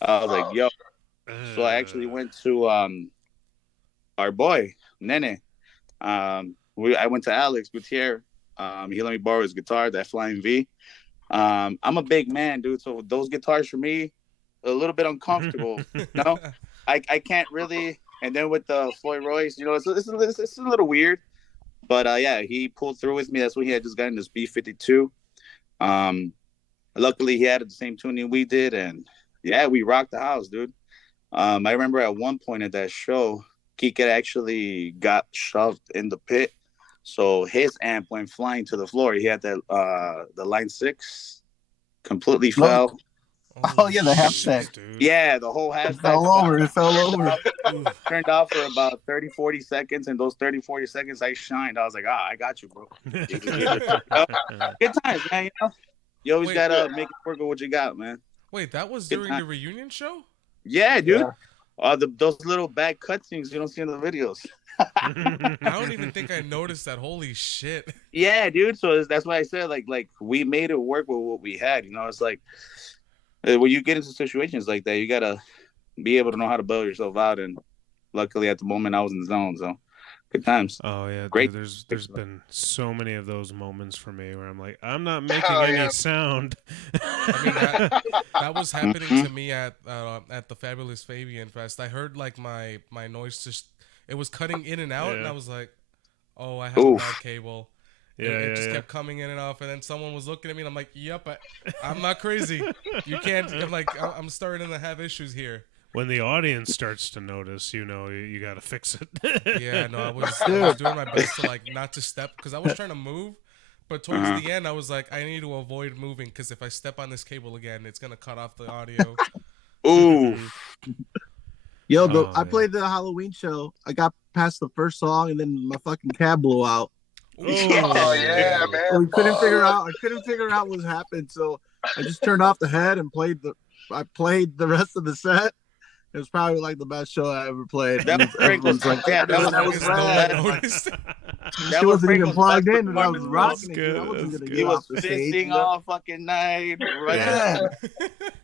I was like, yo. So I actually went to our boy Nene. I went to Alex Gutierrez. He let me borrow his guitar, that Flying V. I'm a big man, dude. So those guitars for me, a little bit uncomfortable. I can't really. And then with the Floyd Royce, it's a little weird. But yeah, he pulled through with me. That's when he had just gotten this B52. Luckily, he had the same tuning we did, and yeah, we rocked the house, dude. I remember at one point at that show, Kike actually got shoved in the pit, so his amp went flying to the floor. He had that the line 6 completely fell. Oh, yeah, the half shit, stack. dude. Yeah, the whole It hashtag fell over. It fell over. turned off for about 30, 40 seconds, and those 30, 40 seconds I shined. I was like, I got you, bro. Good times, man. You always Wait. gotta make it work with what you got, man. Wait, that was Good during time. the reunion show? Yeah, dude. Yeah. Those little bad cutscenes you don't see in the videos. I don't even think I noticed that. Holy shit. Yeah, dude. So that's why I said like we made it work with what we had. It's like when you get into situations like that, you gotta be able to know how to bail yourself out. And luckily, at the moment, I was in the zone. So good times. Oh yeah, Great. dude, there's been so many of those moments for me where I'm like, I'm not making Oh, any yeah. sound. I mean, that was happening to me at the Fabulous Fabian Fest. I heard like my noise just it was cutting in and out, and Yeah. I was like, oh, I have a Oof. bad cable. Yeah, It just yeah. kept coming in and off, and then someone was looking at me, and I'm like, yep, I'm not crazy. You can't. I'm like, I'm starting to have issues here. When the audience starts to notice, you got to fix it. Yeah, no, I was doing my best to like not to step because I was trying to move, but towards the end I was like, I need to avoid moving because if I step on this cable again, it's gonna cut off the audio. Ooh. Yo, Oh, I yeah. played the Halloween show. I got past the first song, and then my fucking cab blew out. Oh yeah, man. So we couldn't figure out. I couldn't figure out what happened. So I just turned off the head and I played the rest of the set. It was probably like the best show I ever played. That was Everyone's like, yeah, that was Niggas don't rad. notice. she wasn't even plugged in, and I performance, was bro. rocking it. good, I wasn't that's gonna good. He get was off the stage. fisting all fucking night. Right? Yeah.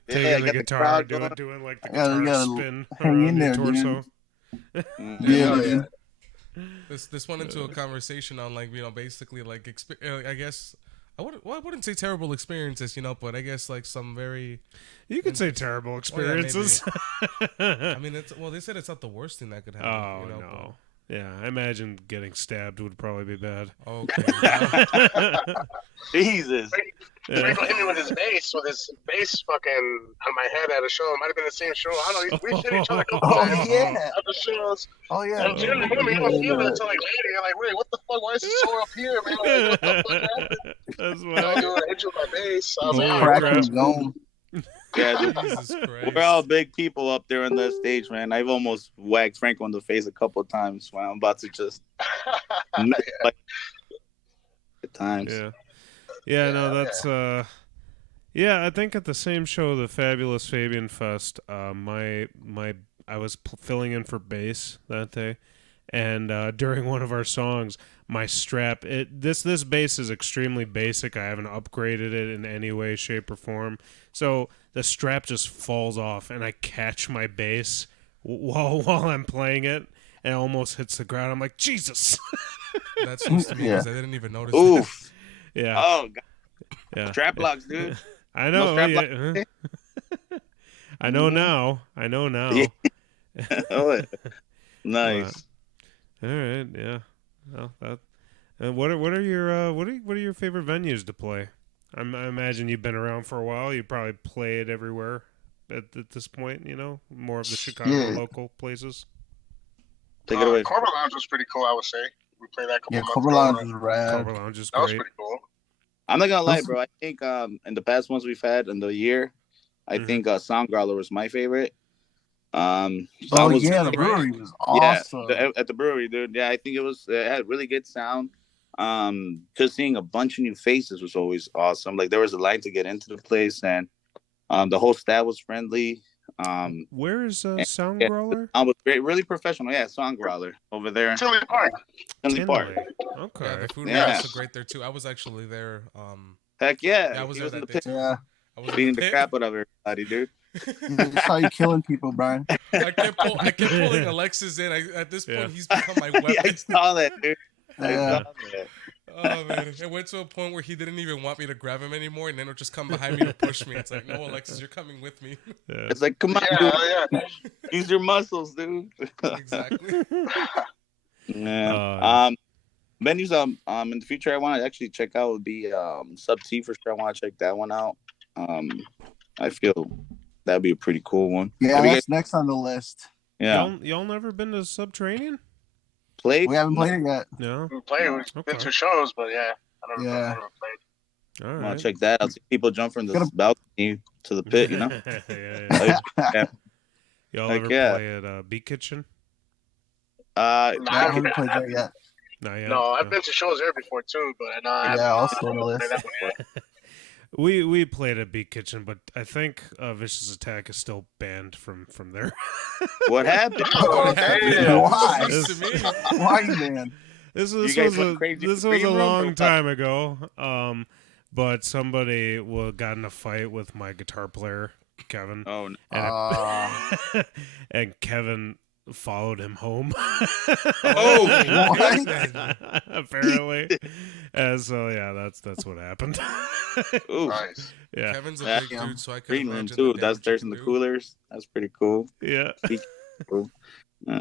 Taking the got guitar, crowd doing going. like the Yeah, you guitar gotta spin hang in around your there, dude. torso. Yeah, Oh, dude. This went into a conversation on like basically like I guess I wouldn't say terrible experiences, but I guess like some very. You could say terrible experiences. I mean, they said it's not the worst thing that could happen. Oh no. Yeah, I imagine getting stabbed would probably be bad. Okay. Jesus. Franco hit me with his bass fucking on my head at a show. It might have been the same show. I don't know. We hit each other a couple Oh times yeah. at the shows. Oh yeah. And Jim, you don't feel it until like later. You're like, wait, what the fuck? Why is it so up here, man? Like, what the fuck happened? That's Dude, why. I hit you with my bass. I was Holy like, crap. Cracking zone. Yeah, dude. Jesus Christ. We're all big people up there on the stage, man. I've almost whacked Franco in the face a couple of times when I'm about to just like good times. Yeah, no, that's yeah, I think at the same show, the Fabulous Fabian Fest, I was filling in for bass that day, and during one of our songs, my strap, this bass is extremely basic. I haven't upgraded it in any way, shape, or form. So the strap just falls off, and I catch my bass while I'm playing it, and it almost hits the ground. I'm like, Jesus! That's news to me because I didn't even notice. That. Oof. Yeah. Oh, God. Yeah. Strap locks, dude. I know. strap Yeah. I know now. I know now. Yeah. Oh, nice. All right. Yeah. Well, that. What are your favorite venues to play? I imagine you've been around for a while. You probably play it everywhere at this point. More of the Chicago local places. Take it away. Cobra Lounge was pretty cool, I would say. We played that a couple Yeah, months Cobra ago. Lounge is rad. Cobra Lounge is That was great. pretty cool. I'm not gonna lie, bro. I think in the past ones we've had in the year, I think Sound Growler was my favorite. Oh was, yeah, the right? brewery was awesome. Yeah, at the brewery, dude. Yeah, I think it had really good sound. Just seeing a bunch of new faces was always awesome. Like there was a line to get into the place, and the whole staff was friendly. Where is Sound yeah, Growler? I was really professional. Yeah, Sound Growler over there. Tinley Park. Tinley Park. Okay. Yeah, the food Yeah. was also great there too. I was actually there. Heck yeah. I was He there was in that the day pit, too. Yeah, I was in beating the the pit. crap out of everybody, dude. that's how you killing people, Brian. I kept pulling Alexis in. At this point, Yeah. he's become my weapon. I saw that, dude. I Yeah. saw that. Oh man, it went to a point where he didn't even want me to grab him anymore, and then he'll just come behind me to push me. It's like, no, Alexis, you're coming with me. Yeah. It's like, come on, Yeah, dude. yeah. Use your muscles, dude. Exactly. Yeah. Venues in the future I want to actually check out would be Sub T for sure. I want to check that one out. I feel that'd be a pretty cool one. Yeah, Have you that's next on the list. Yeah. Y'all never been to Subterranean? Played? We haven't played it yet. No. We played. We've Okay. been to shows, but yeah. I never Yeah. played. All I want right. to check that out. See people jump from the Gonna- balcony to the pit, you know. yeah. Yeah. Y'all Like, ever yeah. play at Beat Kitchen? I Nah, haven't played there yet. Not yet. no, I've been to shows there before too, but no, I haven't. Yeah, also on the played list. that one yet. We played at Beat Kitchen, but I think Vicious Attack is still banned from there. What happened? Oh, What happened? damn. Why? News to me. Why, man? This You guys was went a crazy this in the was a green room, or long what? time ago. But somebody got in a fight with my guitar player, Kevin. Oh, no. And, and Kevin followed him home. Oh, What? Apparently. And so yeah, that's what happened. Ooh. Nice. Yeah. Kevin's a Yeah. big dude, so I can Green room imagine too. the damage Downstairs he in the can do. coolers. That's pretty cool. Yeah. Cool.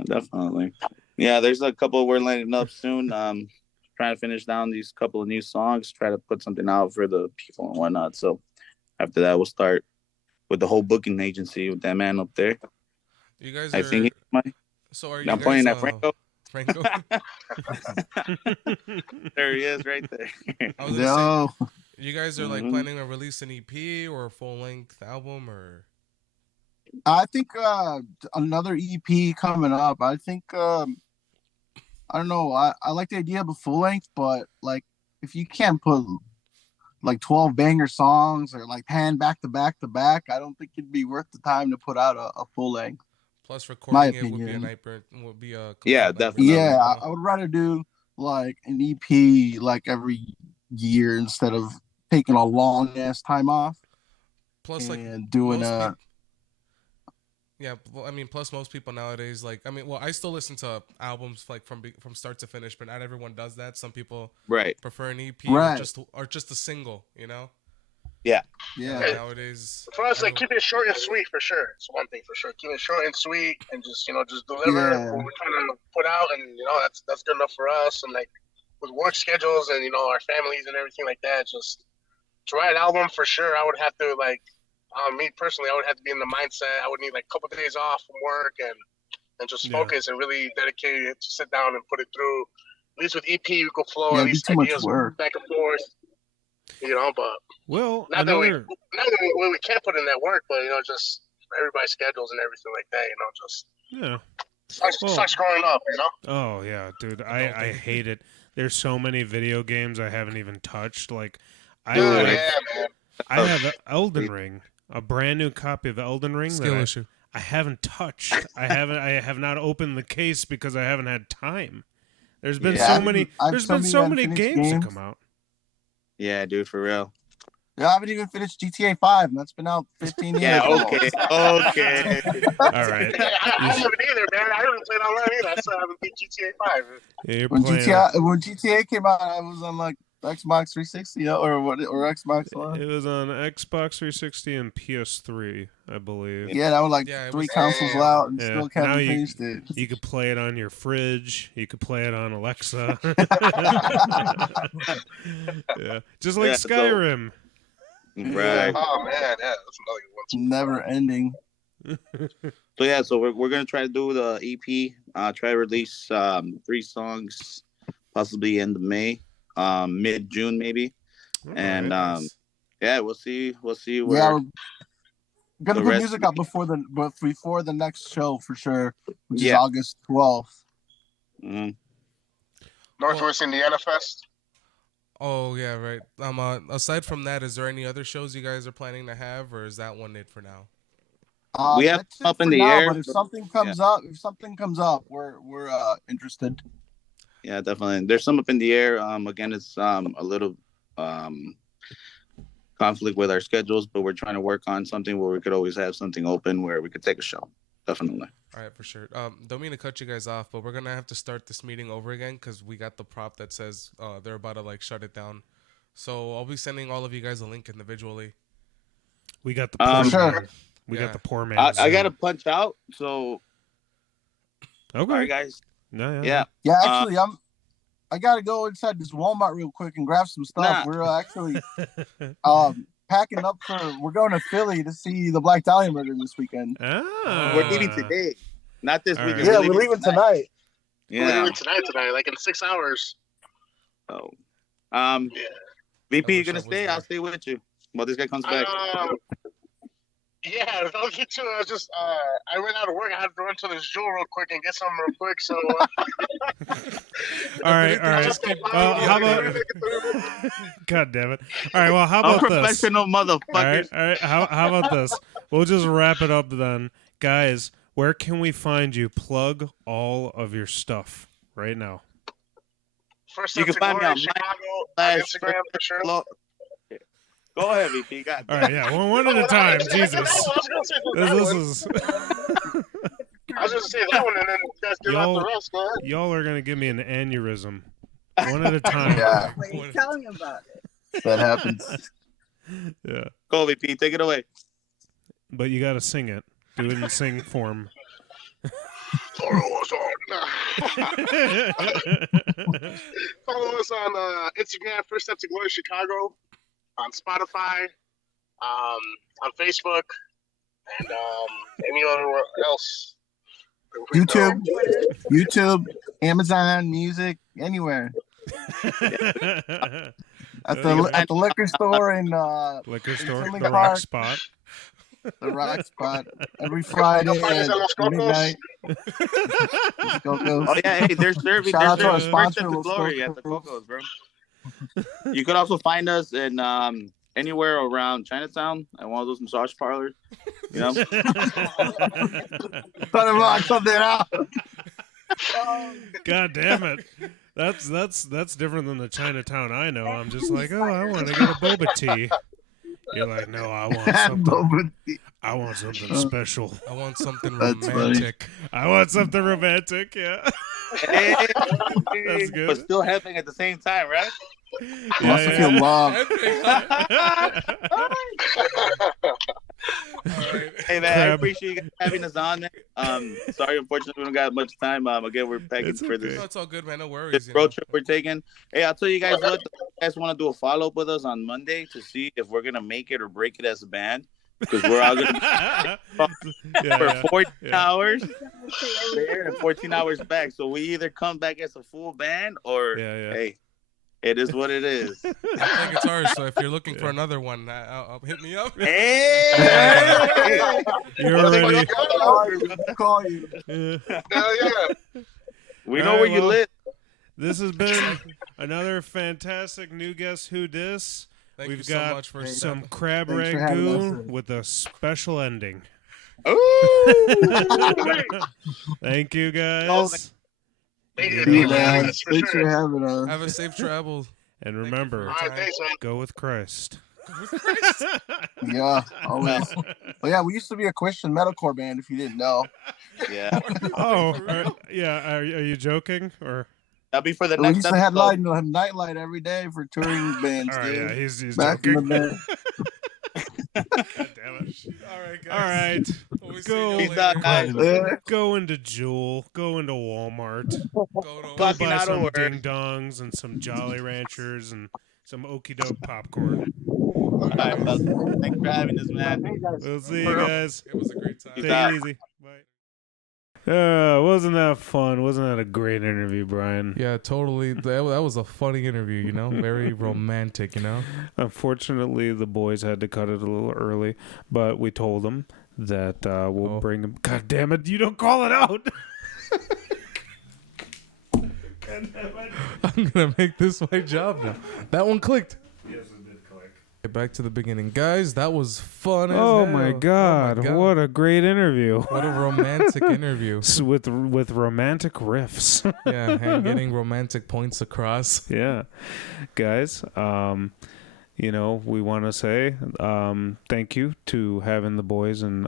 Definitely. Yeah, there's a couple we're lining up soon. Trying to finish down these couple of new songs, try to put something out for the people and whatnot. So after that, we'll start with the whole booking agency with that man up there. You guys I are. think he's my. So are you I'm guys? pointing at Franco. Franco. There he is, right there. I was gonna say, No. you guys are like Mhm. planning to release an EP or a full length album, or I think another EP coming up. I think I don't know. I like the idea of a full length, but like if you can't put like 12 banger songs or like 10 back to back to back, I don't think it'd be worth the time to put out a full length. plus My recording it would be opinion. would be a Yeah, complete definitely. Yeah, effort. I would rather do like an EP like every year instead of taking a long ass time off Plus, like and doing most a. peop- yeah, well, I mean, plus most people nowadays, like, I mean, well, I still listen to albums like from start to finish, but not everyone does that. Some people Right. prefer an EP Right. or just a single, you know. Yeah. And nowadays, For us, like everyone- keep it short and sweet for sure. It's one thing for sure. Keep it short and sweet, and just just deliver Yeah. what we're trying to put out, and that's good enough for us. And like with work schedules and our families and everything like that, just to write an album for sure, I would have to like me personally, I would have to be in the mindset. I would need like a couple days off from work and just Yeah. focus and really dedicate it to sit down and put it through. At least with EP, you could flow Yeah, at it'd be least too much ideas work. back and forth. But Well, not that another we can't put in that work, but just everybody's schedules and everything like that. Just yeah. sucks growing up. Oh yeah, dude. I hate it. There's so many video games I haven't even touched. Like I Oh, have, yeah, man. I have Elden Ring, a brand new copy of Elden Ring skill that issue. I haven't touched. I have not opened the case because I haven't had time. There's been Yeah, so many. I've There's been so many unfinished games to games. come out. Yeah, dude, for real. Yeah, I haven't even finished GTA 5, and that's been out 15 years. Yeah, okay. Okay. All right. I haven't either, man. I haven't played online either. I still haven't beat GTA 5. Yeah, you're When playing. GTA came out, I was on like Xbox 360 or Xbox One. It was on Xbox 360 and PS3, I believe. Yeah, that was like Yeah, it 3 was- consoles out and Yeah. still Now haven't you- finished it. You could play it on your fridge. You could play it on Alexa. Yeah, just like Yeah, so- Skyrim. Right. Oh man, yeah, that's another good one. Never ending. So yeah, so we're gonna try to do the EP. Try to release 3 songs, possibly end of May, mid June maybe. And yeah, we'll see Yeah, where. we're gonna the put rest- music up before the next show for sure, which is Yeah. August 12th. Mhm. Northwest Indiana Fest. Oh yeah, right. Aside from that, is there any other shows you guys are planning to have, or is that one it for now? We have That's it up in for the now, air, but if but- something comes up, we're interested. Yeah, definitely. There's some up in the air. Again, it's a little conflict with our schedules, but we're trying to work on something where we could always have something open where we could take a show. Definitely. All right, for sure. Don't mean to cut you guys off, but we're gonna have to start this meeting over again because we got the prop that says they're about to like shut it down. So I'll be sending all of you guys a link individually. We got the poor Sure. man. We Yeah. got the poor man. I Zoom. gotta punch out. So Okay. sorry guys. No, Yeah. Yeah, actually, I gotta go inside this Walmart real quick and grab some stuff. Nah. We're actually packing up we're going to Philly to see the Black Dahlia murder this weekend. Ah. We're leaving today. Not this All weekend. right. Yeah, we're leaving tonight. We're Yeah. doing tonight, like in 6 hours. So, Yeah. VP, I you wish gonna I was stay? there. I'll stay with you. Well, this guy comes back. Yeah, another thing too. I was just I went out of work. I had to run to this jewel real quick and get some real quick. So All right, all right. Just keep How about? God damn it! All right, well, how I'm a about this? professional All motherfuckers. right. How about this? We'll just wrap it up then, guys. Where can we find you? Plug all of your stuff right now. First You up can to find me Glory on Chicago my on Instagram for sure. Go ahead, VP. God All right, yeah, one at a time. Jesus, I was gonna say that this one. is I was just say that one, and then you guys give out the rest. Go ahead. y'all are gonna give me an aneurysm, one at a time. Yeah, Wait, tell me about it. that happens. Yeah, Go, VP. Take it away. but you gotta sing it. Do it in sing form. Follow us on Instagram, First Step to Glory Chicago, on Spotify, on Facebook, and any other else. YouTube, Amazon Music, anywhere. At the liquor store in Liquor store, Tinley the Park. rock spot. The Rock Spot every Friday You'll find us at at Los Cocos. midnight. Los Cocos. Oh yeah, hey, they're serving. Shout out to They're our serving sponsor, First Step to Los Glory at the Cocos. Cocos, bro. You could also find us in anywhere around Chinatown at one of those massage parlors. You know, God damn it. That's different than the Chinatown I know. I'm just like, oh, I want to get a boba tea. You're like, no, I want something special. I want something That's romantic. I want something romantic. Yeah, hey, That's good. but still helping at the same time, right? Wants to feel loved. Hey man, I Crab. appreciate you guys having us on there. Sorry, unfortunately, we don't got much time. Again, we're packing It's for okay. this No, it's all good, man. No worries. this road trip we're taking. Hey, I'll tell you guys what. You guys want to do a follow up with us on Monday to see if we're gonna make it or break it as a band, because we're all gonna be for 14 hours there and 14 hours back. So we either come back as a full band or hey, it is what it is. I think it's ours. So if you're looking for another one, I'll hit me up. Hey, You're ready. Call you. Yeah. Hell yeah. we know All right, where you well, live. This has been another fantastic new Guess Who Dis. Thank We've you so got much for some crab Thanks for having ragu us. with a special ending. Ooh. Thank you, guys. Thank you, Dude, man. man. For Thanks sure. for having us. Have a safe travel. And Thank you remember, for All right, thanks, man. go with Christ. Yeah, always. Well, yeah, we used to be a Christian metalcore band. If you didn't know, Yeah, Oh, yeah. Are you joking or? that'll be for the we next used to have episode. nightlight every day for touring bands. All right, dude. yeah, he's Back in the joking. day. God damn it! All right, guys. All right, We'll see go. you Peace out, later. guys. Yeah. Go into Jewel. Go into Walmart. Go Go Fucking buy out of some words. Ding Dongs and some Jolly Ranchers and some Okey Doke popcorn. All right, fellas. Thanks for having us, man. We'll see you guys. It was a great time. Peace Take out. it easy. Bye. Wasn't that fun? Wasn't that a great interview, Brian? Yeah, totally. That was a funny interview, you know? Very romantic, you know? Unfortunately, the boys had to cut it a little early, but we told them that we'll bring them. God damn it! You don't call it out. God damn it. I'm going to make this my job now. That one clicked. Yes, it did click. Get back to the beginning. Guys, that was fun as Oh hell. my God! What a great interview. What a romantic interview. With romantic riffs. Yeah, and getting romantic points across. Yeah, guys. We want to say thank you to having the boys in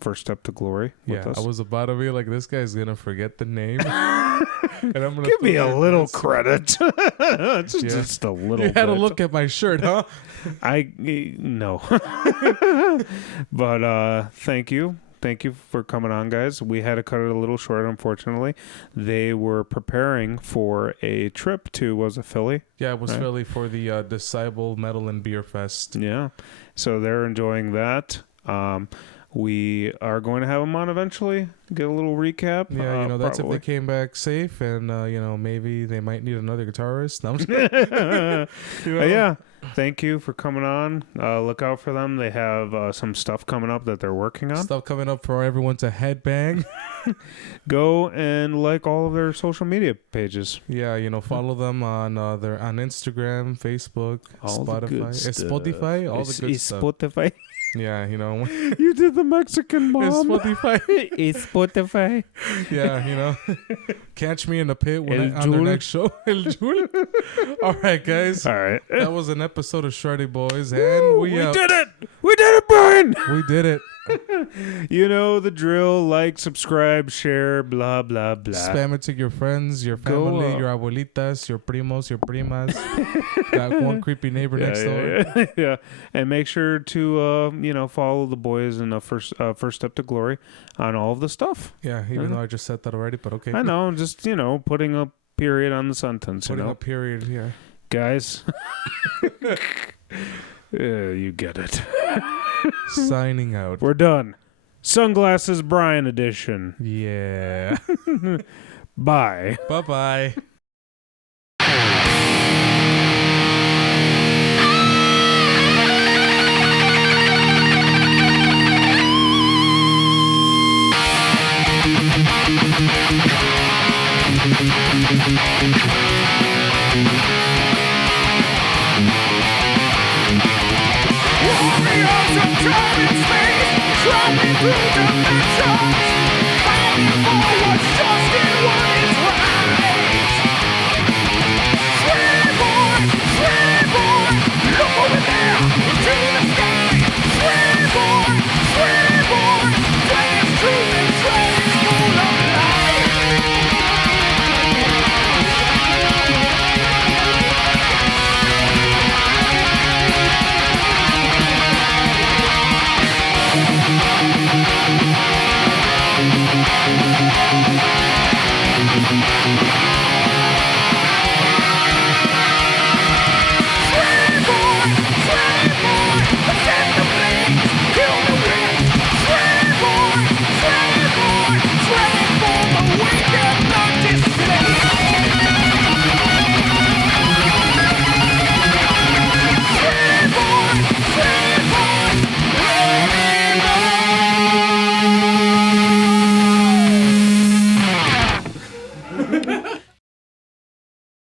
First Step to Glory with Yeah, us. I was about to be like, this guy's going to forget the name. And I'm gonna Give me throw a it little this. credit. just a little. You had to bit. look at my shirt, huh? No. But thank you. Thank you for coming on, guys. We had to cut it a little short, unfortunately. They were preparing for a trip to, was it Philly? Yeah, it was Right. really for the Disciple Metal and Beer Fest. Yeah. So they're enjoying that. We are going to have them on eventually. Get a little recap. Yeah, that's probably. if they came back safe, and maybe they might need another guitarist. No, I'm just Yeah. thank you for coming on. Look out for them. They have some stuff coming up that they're working on. Stuff coming up for everyone to headbang. Go and like all of their social media pages. Yeah, follow them on on Instagram, Facebook, All the Spotify. good Is stuff. Spotify? All the good Is stuff. Spotify. Yeah, You did the Mexican mom. Is Spotify. Is Spotify. Yeah, catch me in the pit El on their Jul. next show. El Jul. All right, guys. All right. That was an episode of Shreddy Boys, and We did it. We did it, Brian. We did it. You know the drill. Like, subscribe, share, blah, blah, blah. Spam it to your friends, your Go, family, your abuelitas, your primos, your primas. That one creepy neighbor next door. Yeah. And make sure to, follow the boys in the first step to glory on all of the stuff. Yeah, even though I just said that already, but okay. I know. Just, putting a period on the sentence, Putting a period here. Guys. You get it. Signing out. We're done. Sunglasses Brian edition. Yeah. Bye. Bye-bye. Warriors of time and space, traveling through dimensions.